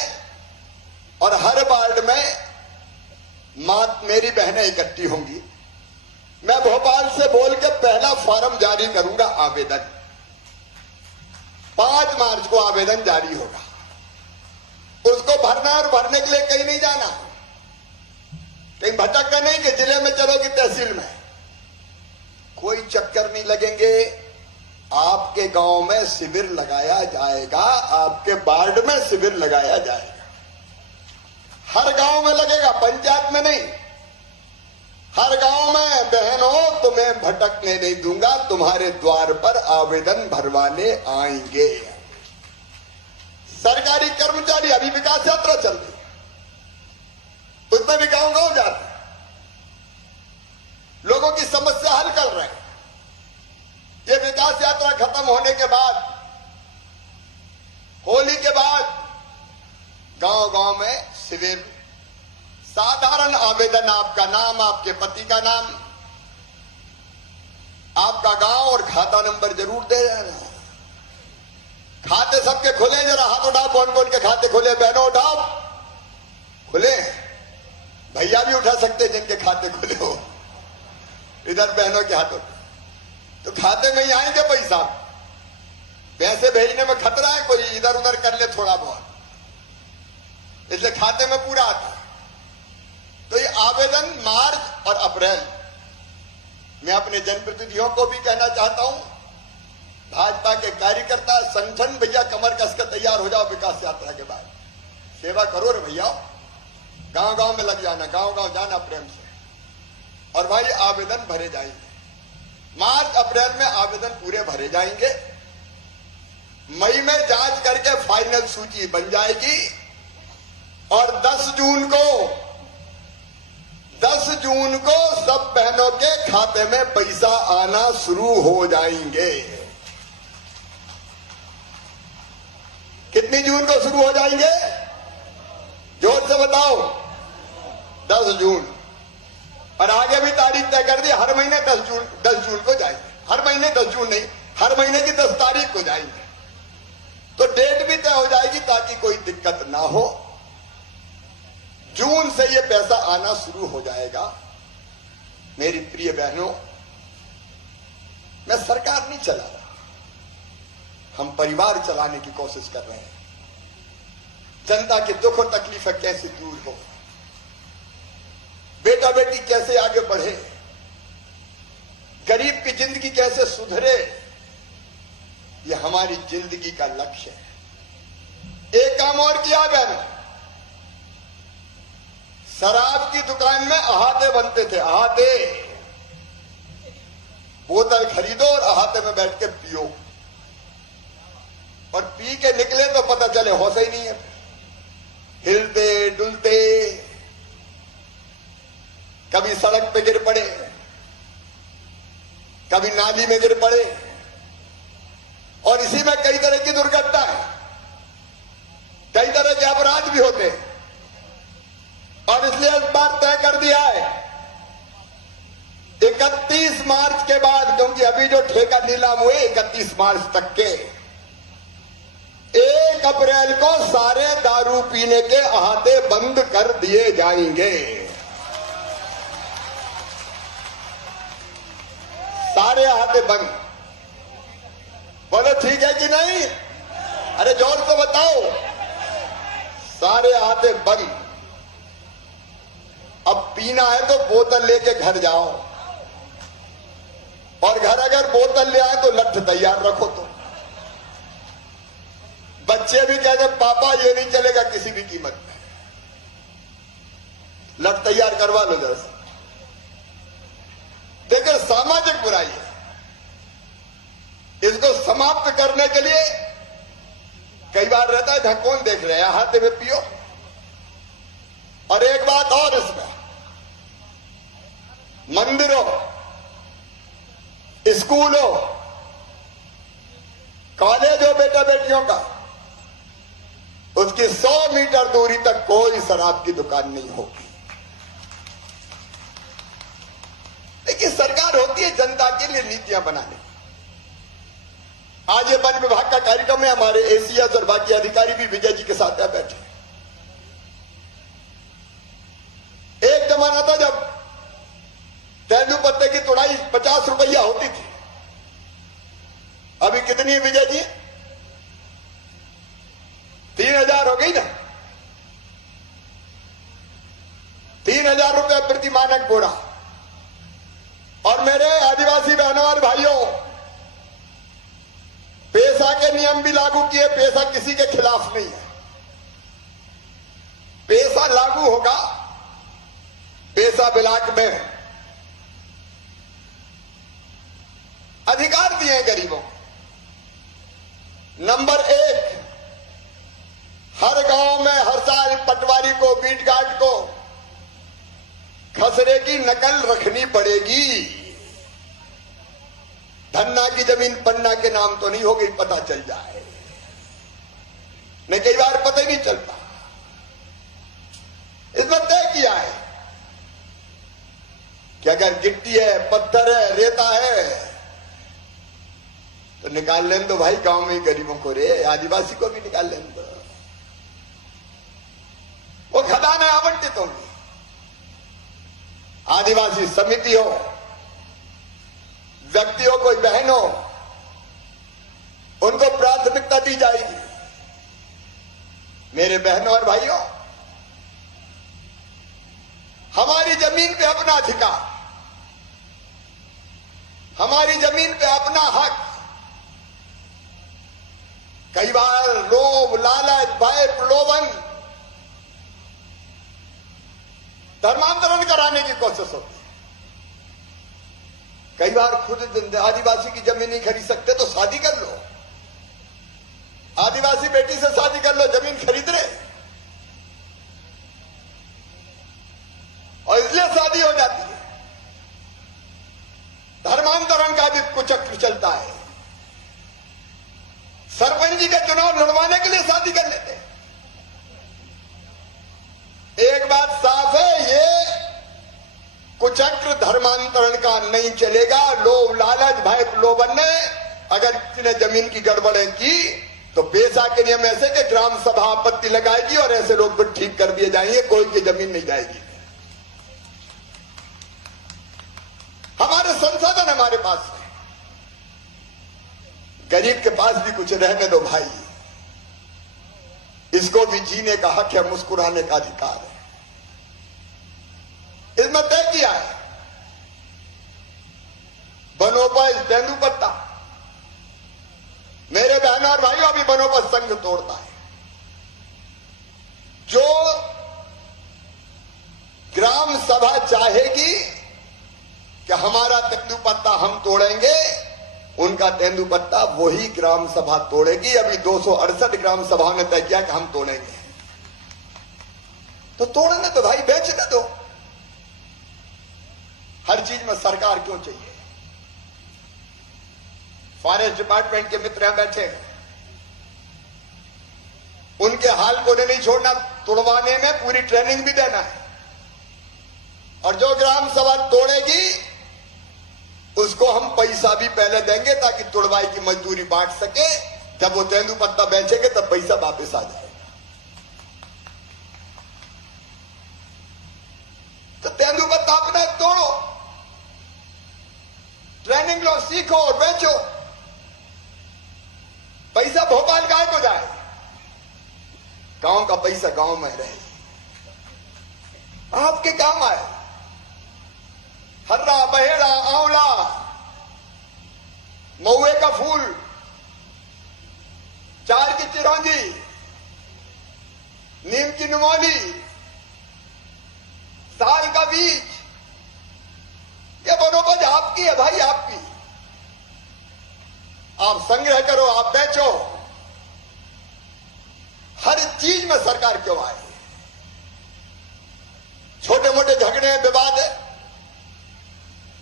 और हर वार्ड में मेरी बहनें इकट्ठी होंगी। मैं भोपाल से बोल के पहला फॉर्म जारी करूंगा, आवेदन। 5 मार्च को आवेदन जारी होगा। उसको भरना और भरने के लिए कहीं नहीं जाना, कहीं भटकना नहीं कि जिले में चलोगी तहसील में, कोई चक्कर नहीं लगेंगे। आपके गांव में शिविर लगाया जाएगा, आपके वार्ड में शिविर लगाया जाएगा, हर गांव में लगेगा, पंचायत में नहीं। हर गांव में बहनों तुम्हें भटकने नहीं दूंगा, तुम्हारे द्वार पर आवेदन भरवाने आएंगे। सरकारी कर्मचारी, अभी विकास यात्रा चल रही है, उसमें भी गांव गांव जाते हैं, लोगों की समस्या हल कर रहे हैं। ये विकास यात्रा खत्म होने के बाद, होली के बाद गांव गांव में शिविर, साधारण आवेदन, आपका नाम, आपके पति का नाम, आपका गांव और खाता नंबर जरूर दे जाना। खाते सबके खुले, जरा हाथ उठाओ, कौन कौन के खाते खुले, बहनों उठाओ, खुले, भैया भी उठा सकते जिनके खाते खुले हो, इधर बहनों के हाथों, तो खाते में ही आएंगे पैसा। पैसे भेजने में खतरा है, कोई इधर उधर कर ले थोड़ा बहुत, इसलिए खाते में पूरा आता है। तो ये आवेदन मार्च और अप्रैल, मैं अपने जनप्रतिनिधियों को भी कहना चाहता हूं, भाजपा के कार्यकर्ता संगठन, भैया कमर कस के तैयार हो जाओ। विकास यात्रा के बाद सेवा करो रे भैया, गांव गांव में लग जाना, गांव गांव जाना प्रेम से, और भाई आवेदन भरे जाएंगे। मार्च अप्रैल में आवेदन पूरे भरे जाएंगे, मई में जांच करके फाइनल सूची बन जाएगी, और 10 जून को सब बहनों के खाते में पैसा आना शुरू हो जाएंगे। कितनी जून को शुरू हो जाएंगे? जोर से बताओ। 10 जून। और आगे भी तारीख तय कर दी, हर महीने 10 जून को जाएंगे। हर महीने 10 जून नहीं, हर महीने की 10 तारीख को जाएंगे, तो डेट भी तय हो जाएगी ताकि कोई दिक्कत ना हो। जून से ये पैसा आना शुरू हो जाएगा। मेरी प्रिय बहनों, मैं सरकार नहीं चला रहा, हम परिवार चलाने की कोशिश कर रहे हैं। जनता के दुख और तकलीफें कैसे दूर हो, बेटा बेटी कैसे आगे बढ़े, गरीब की जिंदगी कैसे सुधरे, ये हमारी जिंदगी का लक्ष्य है। एक काम और किया बहनों, शराब की दुकान में अहाते बनते थे, अहाते, बोतल खरीदो और अहाते में बैठ के पियो, और पी के निकले तो पता चले होश ही नहीं है, हिलते डुलते, कभी सड़क पे गिर पड़े, कभी नाली में गिर पड़े, और इसी में कई तरह की दुर्घटना है, कई तरह के अपराध भी होते हैं। और इसलिए इस बार तय कर दिया है 31 मार्च के बाद, क्योंकि अभी जो ठेका नीलाम हुए 31 मार्च तक के, 1 अप्रैल को सारे दारू पीने के अहाते बंद कर दिए जाएंगे। सारे अहाते बंद। बोलो ठीक है कि नहीं? अरे जोर से बताओ। सारे अहाते बंद। अब पीना है तो बोतल लेके घर जाओ, और घर अगर बोतल ले आए तो लठ तैयार रखो। तो बच्चे भी कहते पापा ये नहीं चलेगा किसी भी कीमत में, लठ तैयार करवा लो जरा से। देखो सामाजिक बुराई है, इसको समाप्त करने के लिए कई बार रहता है ढकोन देख रहे हैं, हाथ में पियो। और एक बात और, इसमें मंदिरों, स्कूलों, कॉलेजों बेटा बेटियों का, उसकी 100 मीटर दूरी तक कोई शराब की दुकान नहीं होगी। देखिए सरकार होती है जनता के लिए नीतियां बनाने। आज ये वन विभाग का कार्यक्रम है, हमारे एसीएस और बाकी अधिकारी भी विजय जी के साथ यहाँ बैठे। एक जमाना था जब तेंदू पत्ते की तुड़ाई 50 रुपया होती थी, अभी कितनी है विजय जी? अचानक बोला। और मेरे आदिवासी बहनों और भाइयों, पेशा के नियम भी लागू किए। पेशा किसी के खिलाफ नहीं है। पेशा लागू होगा। पेशा ब्लॉक में अधिकार दिए गरीबों। नंबर 1, हर गांव में हर साल पटवारी को, बीट गार्ड को खसरे की नकल रखनी पड़ेगी। धन्ना की जमीन पन्ना के नाम तो नहीं होगी, पता चल जाए। नहीं, कई बार पता ही नहीं चलता। इसमें तय किया है कि अगर गिट्टी है, पत्थर है, रेता है तो निकाल लेने दो भाई गांव में गरीबों को, रे आदिवासी को भी निकाल लेने दो। वो खदानें आवंटित होंगी। आदिवासी समिति हो, व्यक्ति हो, कोई बहन हो, उनको प्राथमिकता दी जाएगी। मेरे बहनों और भाइयों, हमारी जमीन पे अपना अधिकार, हमारी जमीन पे अपना हक, कई बार लोभ, लालच, भय, प्रलोभन, धर्मांतरण कराने की कोशिश होती है। कई बार खुद आदिवासी की जमीन नहीं खरीद सकते तो शादी कर लो। आदिवासी बेटी से शादी कर लो, जमीन खरीद रहे, और इसलिए शादी हो जाती है। धर्मांतरण का भी कुचक्र चलता है। सरपंच जी का चुनाव लड़वाने के लिए शादी कर लेते हैं। एक बात साफ है, ये कुचक्र धर्मांतरण का नहीं चलेगा। लोभ, लालच, भय, प्रलोभन ने अगर किसी ने जमीन की गड़बड़ें की तो पेशा के नियम ऐसे कि ग्राम सभा आपत्ति लगाएगी और ऐसे लोग भी ठीक कर दिए जाएंगे, कोई की जमीन नहीं जाएगी। हमारे संसाधन हमारे पास है। गरीब के पास भी कुछ रहने दो भाई। इसको भी जीने का हक है, मुस्कुराने का अधिकार है। इसमें तय किया है वनोपज, तेंदुपत्ता। मेरे बहनों और भाइयों, अभी वनोपज संघ तोड़ता है। जो ग्राम सभा चाहेगी कि हमारा तेंदुपत्ता हम तोड़ेंगे, उनका तेंदुपत्ता वही ग्राम सभा तोड़ेगी। अभी 268 ग्राम सभाओं ने तय किया कि हम तोड़ेंगे। तो तोड़ने तो भाई बेचने दो। हर चीज में सरकार क्यों चाहिए? फॉरेस्ट डिपार्टमेंट के मित्र यहां बैठे हैं, उनके हाल को नहीं छोड़ना, तोड़वाने में पूरी ट्रेनिंग भी देना है। और जो ग्राम सभा तोड़ेगी उसको हम पैसा भी पहले देंगे ताकि तोड़वाई की मजदूरी बांट सके। जब वो तेंदुपत्ता बेचेंगे तब पैसा वापस आ जाएगा। तो तेंदुपत्ता अपना तोड़ो, ट्रेनिंग लो, सीखो और बेचो। पैसा भोपाल गाय को जाए, गांव का पैसा गांव में रहे, आपके काम आए। हर्रा, बहेड़ा, आंवला, महुए का फूल, चार की चिरौंजी, नीम की नुमौली, साल का बीज, ये वनोपज आपकी है भाई, आपकी। आप संग्रह करो, आप बेचो। हर चीज में सरकार क्यों आए? छोटे मोटे झगड़े, विवाद है,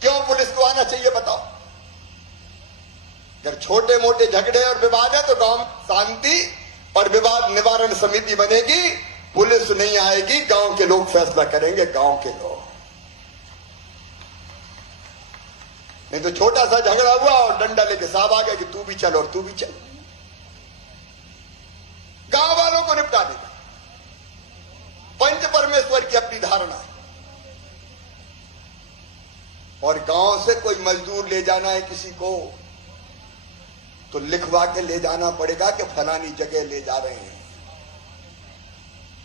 क्यों पुलिस को आना चाहिए बताओ? अगर छोटे मोटे झगड़े और विवाद है तो गांव शांति और विवाद निवारण समिति बनेगी, पुलिस नहीं आएगी, गांव के लोग फैसला करेंगे, गांव के लोग। नहीं तो छोटा सा झगड़ा हुआ और डंडा लेके साहब आ गया कि तू भी चल और तू भी चल, गांव वालों को निपटा देगा। पंच परमेश्वर की अपनी धारणा है। और गांव से कोई मजदूर ले जाना है किसी को तो लिखवा के ले जाना पड़ेगा कि फलानी जगह ले जा रहे हैं।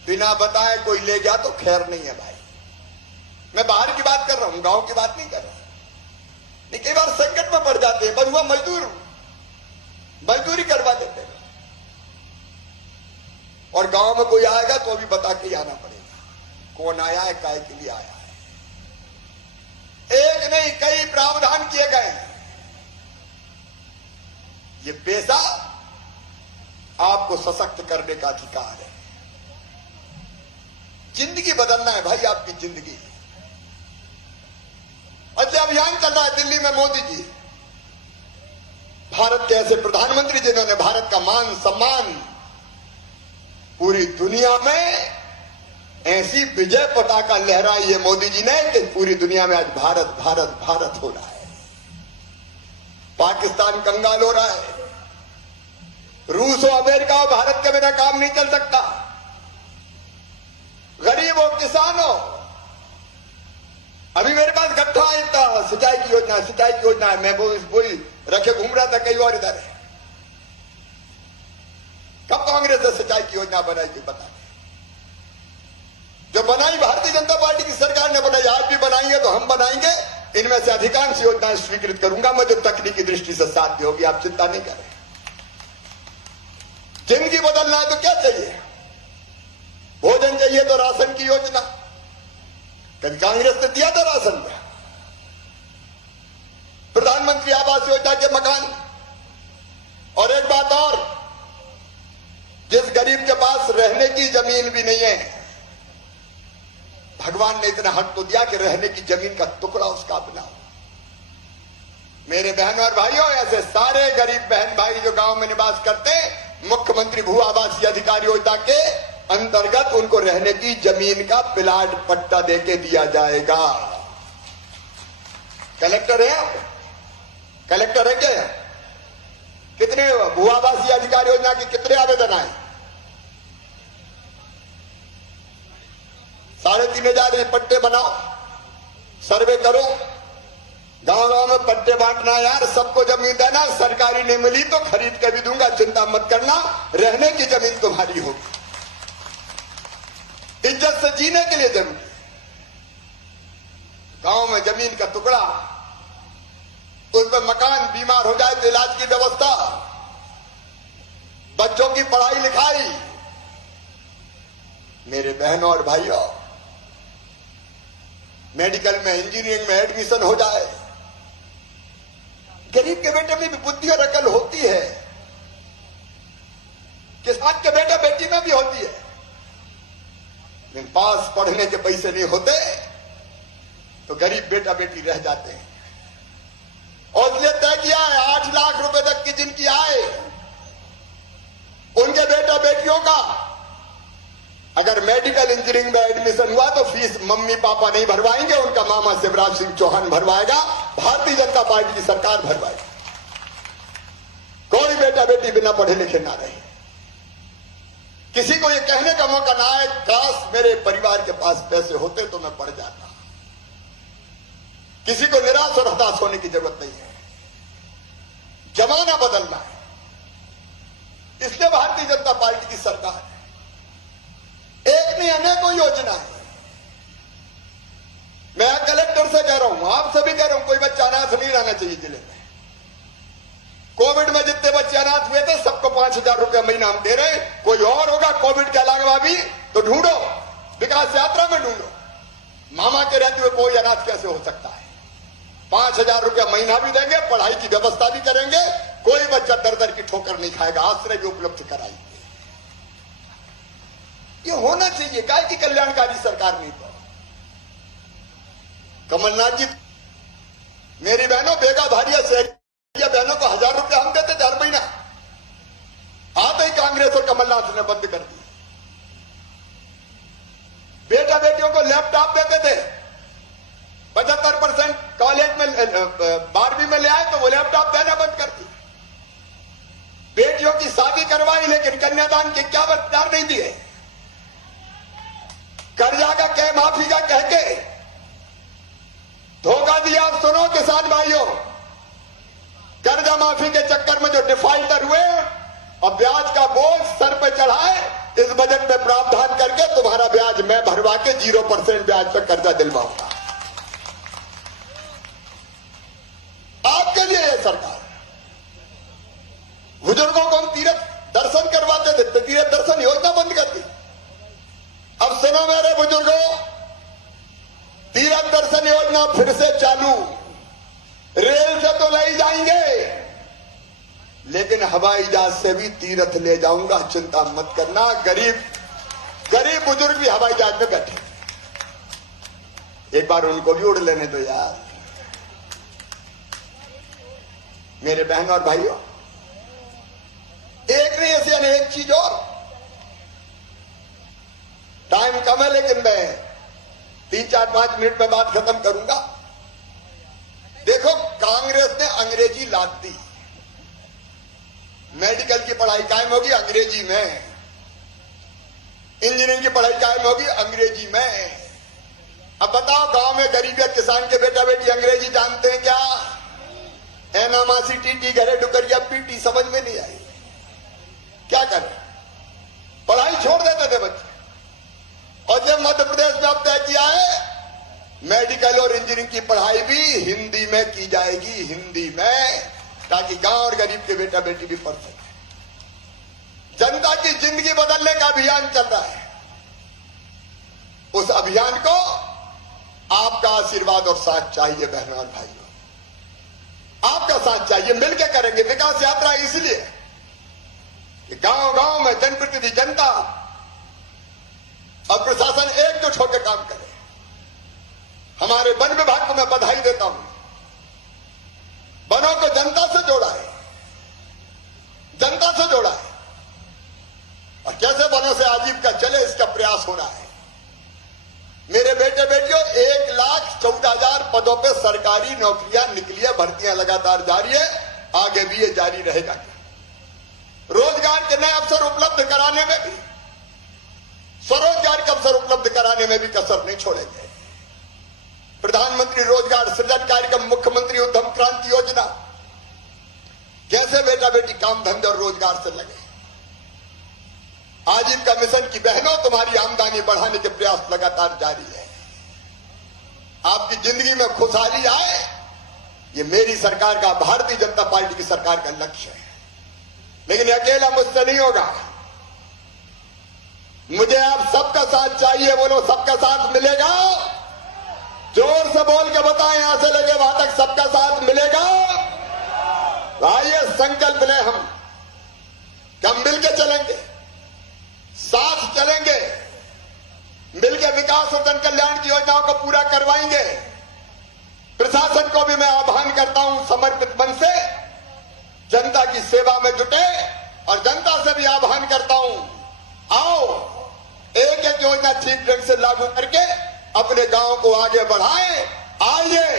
बिना बताए कोई ले गया तो खैर नहीं है भाई। मैं बाहर की बात कर रहा हूं, गांव की बात नहीं कर रहा। नहीं, कई बार संकट में पड़ जाते हैं, बरुआ मजदूरी करवा देते हैं, और गांव में कोई आएगा तो अभी बता के ही आना पड़ेगा कौन आया है, काय के लिए आया है। एक नहीं कई प्रावधान किए गए हैं। ये पेशा आपको सशक्त करने का अधिकार है। जिंदगी बदलना है भाई, आपकी जिंदगी। अच्छा, अभियान चल रहा है दिल्ली में। मोदी जी भारत के ऐसे प्रधानमंत्री जिन्होंने भारत का मान सम्मान पूरी दुनिया में ऐसी विजय पताका लहराई है मोदी जी ने कि पूरी दुनिया में आज भारत भारत भारत हो रहा है। पाकिस्तान कंगाल हो रहा है, रूस और अमेरिका और भारत के बिना काम नहीं चल सकता। गरीब हो, किसान हो, अभी मेरे पास गट्ठा है इतना, सिंचाई की योजना है, मैं वो रखे घूम रहा था कहीं और इधर है। कब कांग्रेस ने सिंचाई की योजना बनाई थी बता दें। जो बनाई भारतीय जनता पार्टी की सरकार ने बनाई, आज भी बनाई है तो हम बनाएंगे। इनमें से अधिकांश योजनाएं स्वीकृत करूंगा मैं, जो तकनीकी दृष्टि से साध्य होगी। आप चिंता नहीं करें। जिंदगी बदलना है तो क्या चाहिए? भोजन चाहिए तो राशन की योजना, कभी कांग्रेस ने दिया था राशन में। प्रधानमंत्री आवास योजना के मकान। और एक बात और, जिस गरीब के पास रहने की जमीन भी नहीं है, भगवान ने इतना हक तो दिया कि रहने की जमीन का टुकड़ा उसका बनाओ। मेरे बहनों और भाइयों, ऐसे सारे गरीब बहन भाई जो गांव में निवास करते, मुख्यमंत्री भू आवासीय अधिकार योजना के अंतर्गत उनको रहने की जमीन का प्लाट पट्टा देके दिया जाएगा। कलेक्टर है आप? कलेक्टर है क्या? कितने भू आवासीय अधिकार योजना के कितने आवेदन आए? 3,500 पट्टे बनाओ, सर्वे करो, गांव गांव में पट्टे बांटना। यार सबको जमीन देना, सरकारी नहीं मिली तो खरीद के भी दूंगा, चिंता मत करना, रहने की जमीन तुम्हारी होगी। इज्जत से जीने के लिए जमीन, गांव में जमीन का टुकड़ा, उसमें मकान, बीमार हो जाए तो इलाज की व्यवस्था, बच्चों की पढ़ाई लिखाई। मेरे बहनों और भाइयों, मेडिकल में, इंजीनियरिंग में एडमिशन हो जाए। गरीब के बेटे में भी बुद्धि और अकल होती है, किसान के बेटा बेटी में भी होती है, लेकिन पास पढ़ने के पैसे नहीं होते तो गरीब बेटा बेटी रह जाते हैं। और इसलिए तय किया है 8 लाख रुपए तक की जिनकी आय, उनके बेटा बेटियों का अगर मेडिकल इंजीनियरिंग में एडमिशन हुआ तो फीस मम्मी पापा नहीं भरवाएंगे, उनका मामा शिवराज सिंह चौहान भरवाएगा, भारतीय जनता पार्टी की सरकार भरवाएगी। कोई बेटा बेटी बिना पढ़े लिखे ना रहे। किसी को यह कहने का मौका ना आए, काश मेरे परिवार के पास पैसे होते तो मैं पढ़ जाता। किसी को निराश और हताश होने की जरूरत नहीं है। जमाना बदलना है, इसलिए भारतीय जनता पार्टी की सरकार है। एक नहीं अनेकों योजना है। मैं कलेक्टर से कह रहा हूं, आप सभी कह रहा हूं, कोई बच्चा अनाथ नहीं रहना चाहिए जिले में। कोविड में जितने बच्चे अनाथ हुए थे सबको 5,000 रुपया महीना हम दे रहे हैं। कोई और होगा कोविड के अलावा भी तो ढूंढो, विकास यात्रा में ढूंढो। मामा के रहते हुए कोई अनाथ कैसे हो सकता है? 5,000 रुपया महीना भी देंगे, पढ़ाई की व्यवस्था भी करेंगे, कोई बच्चा दर दर की ठोकर नहीं खाएगा, आश्रय भी उपलब्ध कराएंगे। ये होना चाहिए। काय की कल्याणकारी सरकार नहीं तो। कमलनाथ जी, मेरी बहनों, बेगा भारिया शहरिया बहनों को 1,000 रुपया हम देते थे हर महीना, आते ही कांग्रेस और कमलनाथ ने बंद कर दी। बेटा बेटियों को लैपटॉप देते थे, 75% कॉलेज में 12वीं में ले आए तो वो लैपटॉप देना बंद कर दी। बेटियों की शादी करवाई लेकिन कन्यादान के 51,000 नहीं दिए। कर्जा का कह माफी का कह के धोखा दिया। आप सुनो किसान भाइयों, कर्जा माफी के चक्कर में जो डिफॉल्टर हुए और ब्याज का बोझ सर पे चढ़ाए, इस बजट में प्रावधान करके तुम्हारा ब्याज मैं भरवा के 0% ब्याज पर कर्जा दिलवाऊंगा। फिर से चालू, रेल से तो ले ही जाएंगे, लेकिन हवाई जहाज से भी तीर्थ ले जाऊंगा, चिंता मत करना। गरीब बुजुर्ग भी हवाई जहाज में बैठे, एक बार उनको भी उड़ लेने दो यार। मेरे बहन और भाइयों, एक नहीं ऐसी अनेक चीज और, टाइम कम है लेकिन मैं 3-4-5 मिनट में बात खत्म करूंगा। देखो, कांग्रेस ने अंग्रेजी लाद दी, मेडिकल की पढ़ाई कायम होगी अंग्रेजी में, इंजीनियरिंग की पढ़ाई कायम होगी अंग्रेजी में। अब बताओ, गांव में गरीब या किसान के बेटा बेटी अंग्रेजी जानते हैं क्या? ऐना मासी टीटी घरे डुकरिया पीटी, समझ में नहीं आई। क्या करें, पढ़ाई छोड़ देते थे बच्चे। और जब मध्य प्रदेश में अब तय किया है मेडिकल और इंजीनियरिंग की पढ़ाई भी हिंदी में की जाएगी, हिंदी में, ताकि गांव और गरीब के बेटा बेटी भी पढ़ सके। जनता की जिंदगी बदलने का अभियान चल रहा है। उस अभियान को आपका आशीर्वाद और साथ चाहिए बहनों और भाइयों, आपका साथ चाहिए। मिलकर करेंगे विकास यात्रा, इसलिए कि गांव गांव में जनप्रतिनिधि, जनता और प्रशासन एकजुट होकर काम करे। हमारे वन विभाग को मैं बधाई देता हूं, वनों को जनता से जोड़ा है, जनता से जोड़ा है, और कैसे वनों से आजीविका चले इसका प्रयास हो रहा है। मेरे बेटे बेटियों, 1,14,000 पदों पे सरकारी नौकरियां निकली है, भर्तियां लगातार जारी है, आगे भी ये जारी रहेगा। रोजगार के नए अवसर उपलब्ध कराने में भी, स्वरोजगार के अवसर उपलब्ध कराने में भी कसर नहीं छोड़ेंगे। प्रधानमंत्री रोजगार सृजन कार्यक्रम, मुख्यमंत्री उद्यम क्रांति योजना, कैसे बेटा बेटी काम धंधे और रोजगार से लगे। आजीविका मिशन की बहनों, तुम्हारी आमदनी बढ़ाने के प्रयास लगातार जारी है। आपकी जिंदगी में खुशहाली आए, ये मेरी सरकार का, भारतीय जनता पार्टी की सरकार का लक्ष्य है। लेकिन अकेला मुझसे नहीं होगा, मुझे आप सबका साथ चाहिए। बोलो, सबका साथ मिलेगा? जोर से बोल के बताएं, यहां से लेके वहां तक सबका साथ मिलेगा। आइए संकल्प लें हम मिलकर चलेंगे, साथ चलेंगे, मिलकर विकास और जन कल्याण की योजनाओं को पूरा करवाएंगे। प्रशासन को भी मैं आह्वान करता हूं, समर्पित मन से जनता की सेवा में जुटे, और जनता से भी आह्वान करता हूं, आओ एक एक योजना ठीक ढंग से लागू करके अपने गांव को आगे बढ़ाएं। आइए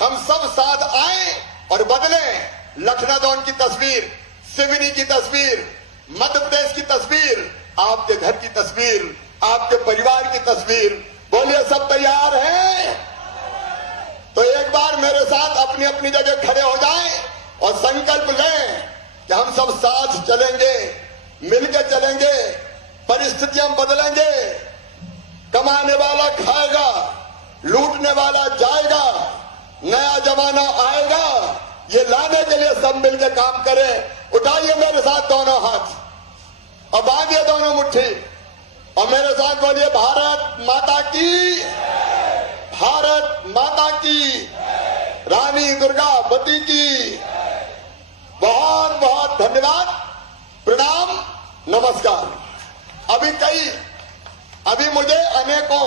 हम सब साथ आए और बदलें लखनऊ की तस्वीर, सिवनी की तस्वीर, मध्य प्रदेश की तस्वीर, आपके घर की तस्वीर, आपके परिवार की तस्वीर। बोलिए, सब तैयार हैं? तो एक बार मेरे साथ अपनी अपनी जगह खड़े हो जाएं और संकल्प लें कि हम सब साथ चलेंगे, मिलकर चलेंगे, परिस्थितियां बदलेंगे। कमाने वाला खाएगा, लूटने वाला जाएगा, नया जमाना आएगा। ये लाने के लिए सब मिलकर काम करें। उठाइए मेरे साथ दोनों हाथ और बांधिए दोनों मुट्ठी और मेरे साथ बोलिए, भारत माता की, भारत माता की, रानी दुर्गावती की। बहुत बहुत धन्यवाद, प्रणाम, नमस्कार। अभी मुझे अनेकों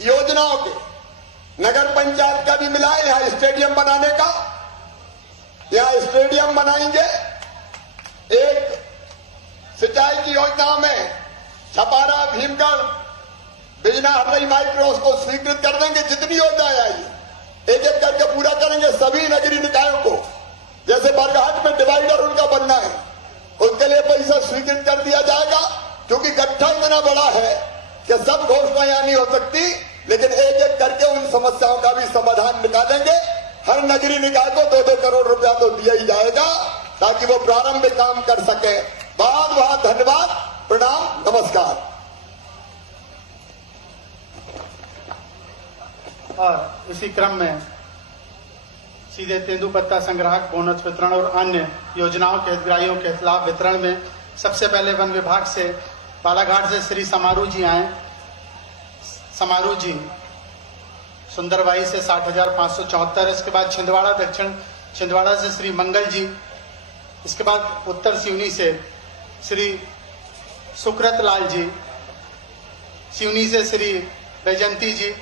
योजनाओं के, नगर पंचायत का भी मिला है, यहाँ स्टेडियम बनाने का, यहाँ स्टेडियम बनाएंगे। एक सिंचाई की योजनाओं में छपारा, भीमगढ़, बिजना, हरदई, माइक्रोस को स्वीकृत कर देंगे। जितनी योजनाएं आई एक एक करके पूरा करेंगे सभी नगरीय निकायों को। जैसे बरघाट में डिवाइडर उनका बनना है, उसके लिए पैसा स्वीकृत कर दिया जाएगा, क्योंकि गड्ढा इतना बड़ा है कि सब घोषणाएं नहीं हो सकती, लेकिन एक एक करके उन समस्याओं का भी समाधान निकालेंगे। हर नगरीय निकाय को 2-2 करोड़ रुपया तो दिया ही जाएगा, ताकि वो प्रारंभिक काम कर सके। बहुत बहुत धन्यवाद, प्रणाम, नमस्कार। और इसी क्रम में सीधे तेंदुपत्ता संग्राहक बोनस वितरण और अन्य योजनाओं के हितग्राहियों के लाभ वितरण में सबसे पहले वन विभाग से बालाघाट से श्री समारू जी आए। समारू जी सुंदरबाई से 60,574। इसके बाद छिंदवाड़ा दक्षिण छिंदवाड़ा से श्री मंगल जी। इसके बाद उत्तर सिवनी से श्री सुक्रत लाल जी। सिवनी से श्री बैजंती जी।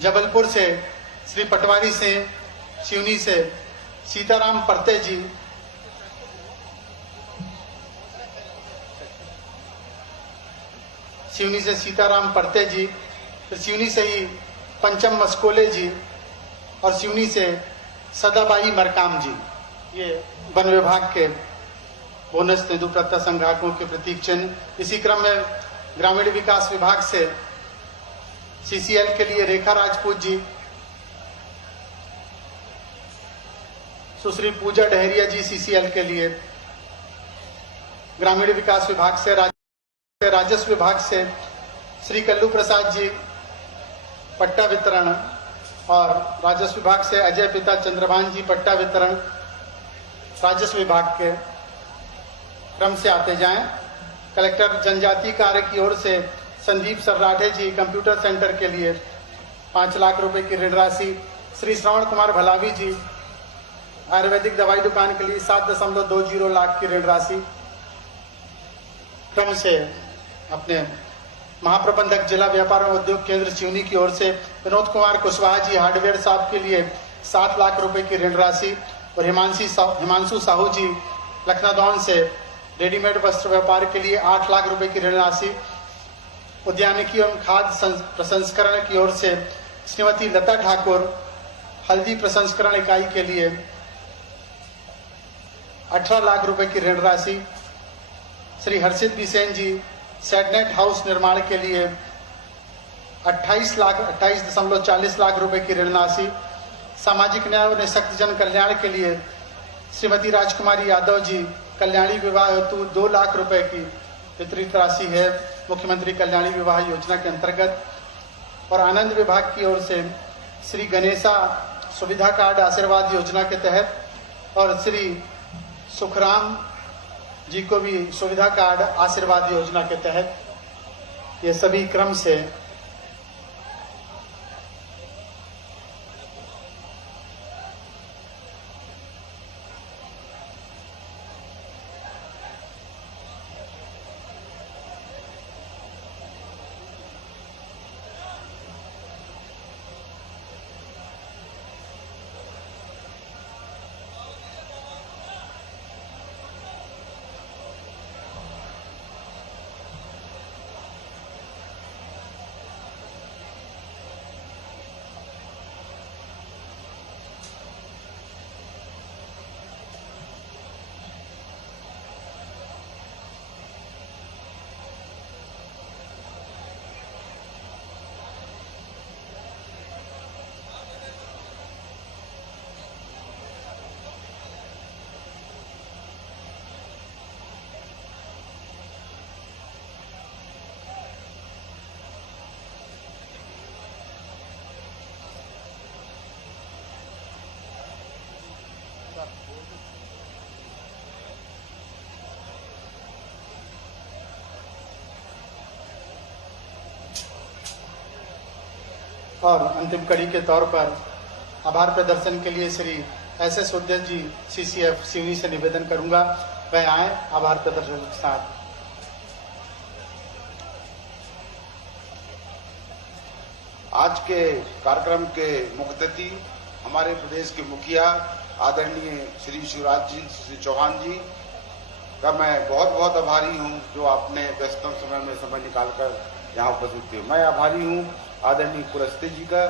जबलपुर से श्री पटवारी से। सिवनी से सीताराम परते जी। सिवनी से सीताराम परते जी। फिर सिवनी से ही पंचम मस्कोले जी और सिवनी से सदाबाई मरकाम जी। ये वन विभाग के बोनस तेंदुपत्ता संग्राहकों के प्रतीक चिन्ह। इसी क्रम में ग्रामीण विकास विभाग से सीसीएल के लिए रेखा राजपूत जी, सुश्री पूजा डहरिया जी सीसीएल के लिए। ग्रामीण विकास विभाग से राजस्व विभाग से श्री कल्लू प्रसाद जी पट्टा वितरण और राजस्व विभाग से अजय पिता चंद्रभान जी पट्टा वितरण राजस्व विभाग के क्रम से आते जाएं। कलेक्टर जनजाति कार्य की ओर से संदीप सर्राठे जी कंप्यूटर सेंटर के लिए 5 लाख रुपए की ऋण राशि। श्री श्रवण कुमार भलावी जी आयुर्वेदिक दवाई दुकान के लिए 7.20 लाख की ऋण राशि। क्रम से अपने महाप्रबंधक जिला व्यापार और उद्योग केंद्र सिवनी की ओर से विनोद कुमार कुशवाहा जी हार्डवेयर शॉप के लिए 7 लाख रुपए की ऋण राशि और हिमांशु साहू जी लखनऊ से रेडीमेड वस्त्र व्यापार के लिए 8 लाख रुपए की ऋण राशि। उद्यानिकी एवं खाद्य प्रसंस्करण की ओर से श्रीमती लता ठाकुर हल्दी प्रसंस्करण इकाई के लिए 18 लाख रुपए की ऋण राशि। श्री हर्षित बिसेन जी सेडनेट हाउस निर्माण के लिए 28.40 लाख रुपए की ऋण राशि। सामाजिक न्याय और निःशक्त जन कल्याण के लिए श्रीमती राजकुमारी यादव जी कल्याणी विवाह हेतु 2 लाख रुपए की वितरित राशि है मुख्यमंत्री कल्याणी विवाह योजना के अंतर्गत। और आनंद विभाग की ओर से श्री गणेशा सुविधा कार्ड आशीर्वाद योजना के तहत और श्री सुखराम जी को भी सुविधा कार्ड आशीर्वाद योजना के तहत ये सभी क्रम से और अंतिम कड़ी के तौर पर आभार प्रदर्शन के लिए श्री SS उद्यत जी CCF सिवनी से निवेदन करूंगा वह आए आभार प्रदर्शन के साथ। आज के कार्यक्रम के मुख्य अतिथि हमारे प्रदेश के मुखिया आदरणीय श्री शिवराज जी श्री चौहान जी का मैं बहुत बहुत आभारी हूं जो आपने व्यस्तम समय में समय निकालकर यहाँ उपस्थित थे। मैं आभारी हूं आदरणीय कुलस्ते जी का